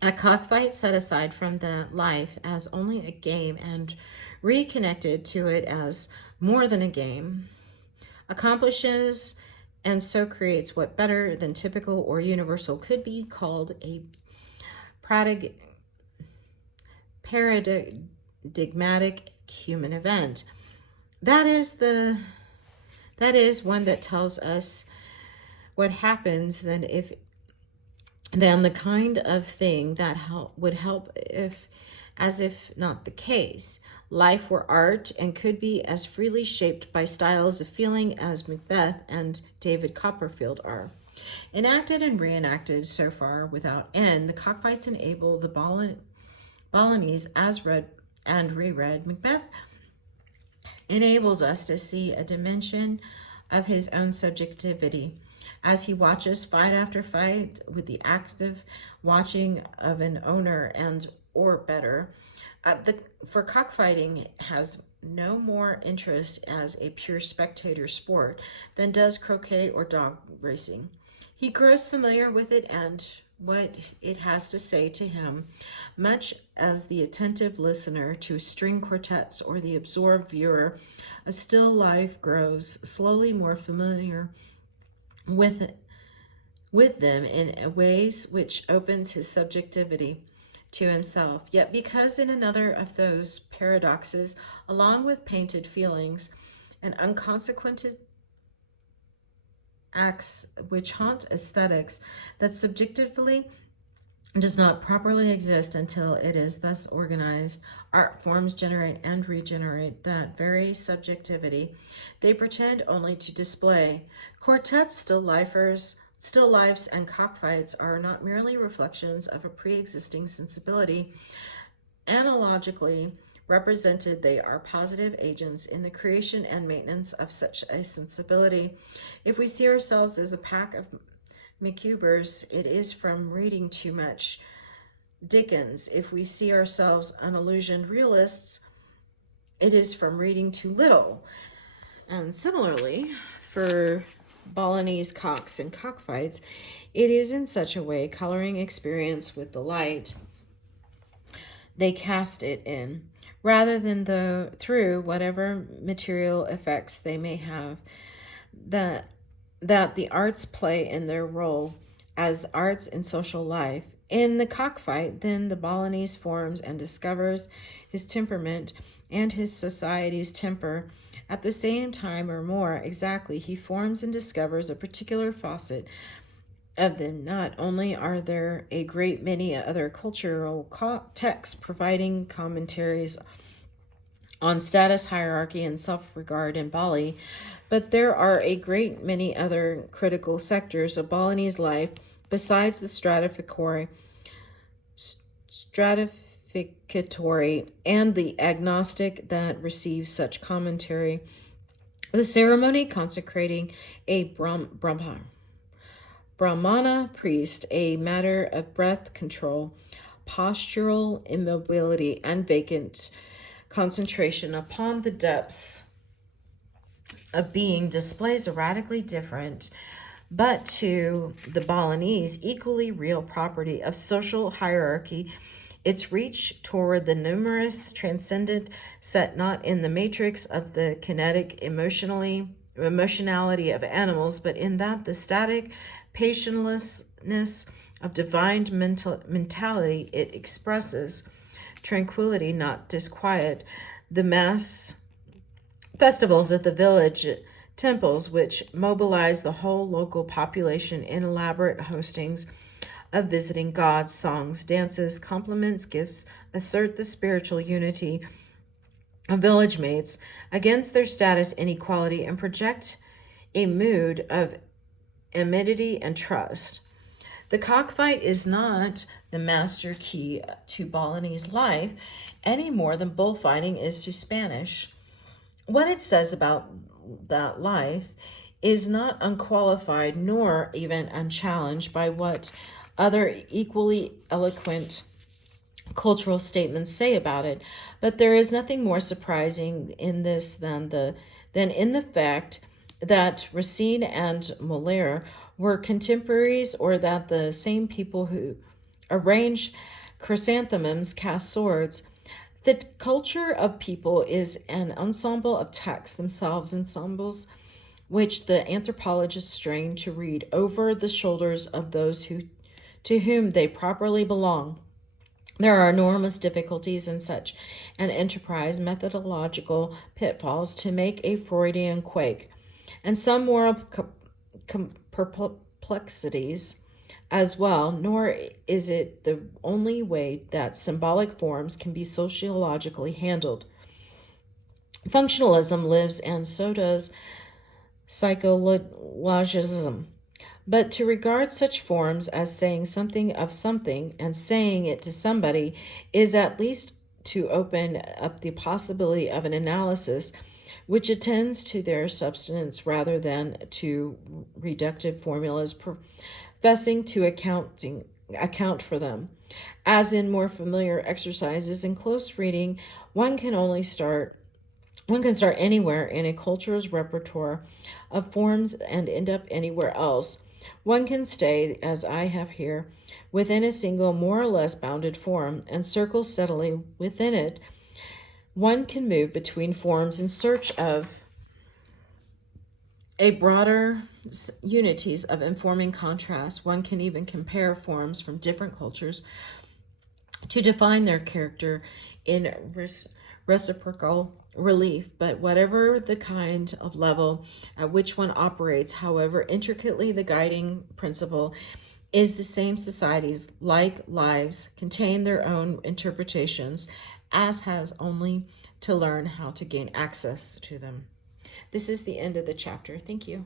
a cockfight set aside from the life as only a game and reconnected to it as more than a game, accomplishes and so creates what better than typical or universal could be called a paradigmatic human event. That is one that tells us what happens then the kind of thing that would help if not the case. Life were art and could be as freely shaped by styles of feeling as Macbeth and David Copperfield are. Enacted and reenacted so far without end, the cockfights enable the Balinese as read and reread. Macbeth enables us to see a dimension of his own subjectivity as he watches fight after fight with the active watching of an owner and or better. For cockfighting has no more interest as a pure spectator sport than does croquet or dog racing. He grows familiar with it and what it has to say to him, much as the attentive listener to string quartets or the absorbed viewer of still life grows slowly more familiar with them in ways which opens his subjectivity to himself. Yet because in another of those paradoxes, along with painted feelings and unconsequented acts which haunt aesthetics, that subjectively does not properly exist until it is thus organized, art forms generate and regenerate that very subjectivity they pretend only to display. Quartets, still lives, and cockfights are not merely reflections of a pre-existing sensibility. Analogically represented, they are positive agents in the creation and maintenance of such a sensibility. If we see ourselves as a pack of McGees, it is from reading too much Dickens. If we see ourselves unillusioned realists, it is from reading too little. And similarly, for Balinese cocks and cockfights, it is in such a way coloring experience with the light they cast it in, rather than through whatever material effects they may have, that the arts play in their role as arts in social life. In the cockfight, then the Balinese forms and discovers his temperament and his society's temper at the same time, or more exactly. He forms and discovers a particular facet of them. Not only are there a great many other cultural texts providing commentaries on status, hierarchy, and self-regard in Bali, but there are a great many other critical sectors of Balinese life besides the stratificatory and the agnostic that receive such commentary. The ceremony consecrating a Brahmana priest, a matter of breath control, postural immobility, and vacant concentration upon the depths of being displays a radically different, but to the Balinese equally real property of social hierarchy, its reach toward the numerous transcendent, set not in the matrix of the kinetic emotionality of animals, but in that the static patientlessness of divine mentality it expresses, tranquility, not disquiet, the mass festivals at the village temples, which mobilize the whole local population in elaborate hostings of visiting gods, songs, dances, compliments, gifts, assert the spiritual unity of village mates against their status inequality and project a mood of amity and trust. The cockfight is not the master key to Balinese life any more than bullfighting is to Spanish. What it says about that life is not unqualified nor even unchallenged by what other equally eloquent cultural statements say about it, but there is nothing more surprising in this than in the fact that Racine and Moliere were contemporaries, or that the same people who arrange chrysanthemums cast swords. The culture of people is an ensemble of texts themselves, ensembles which the anthropologists strain to read over the shoulders of those to whom they properly belong. There are enormous difficulties in such an enterprise, methodological pitfalls to make a Freudian quake, and some moral perplexities as well, nor is it the only way that symbolic forms can be sociologically handled. Functionalism lives, and so does psychologism. But to regard such forms as saying something of something and saying it to somebody is at least to open up the possibility of an analysis which attends to their substance rather than to reductive formulas professing to account for them. As in more familiar exercises in close reading, one can start anywhere in a culture's repertoire of forms and end up anywhere else. One can stay, as I have here, within a single more or less bounded form and circle steadily within it. One can move between forms in search of a broader unities of informing contrast. One can even compare forms from different cultures to define their character in reciprocal relief. But whatever the kind of level at which one operates, however intricately the guiding principle is the same, societies, like lives, contain their own interpretations, as has only to learn how to gain access to them. This is the end of the chapter. Thank you.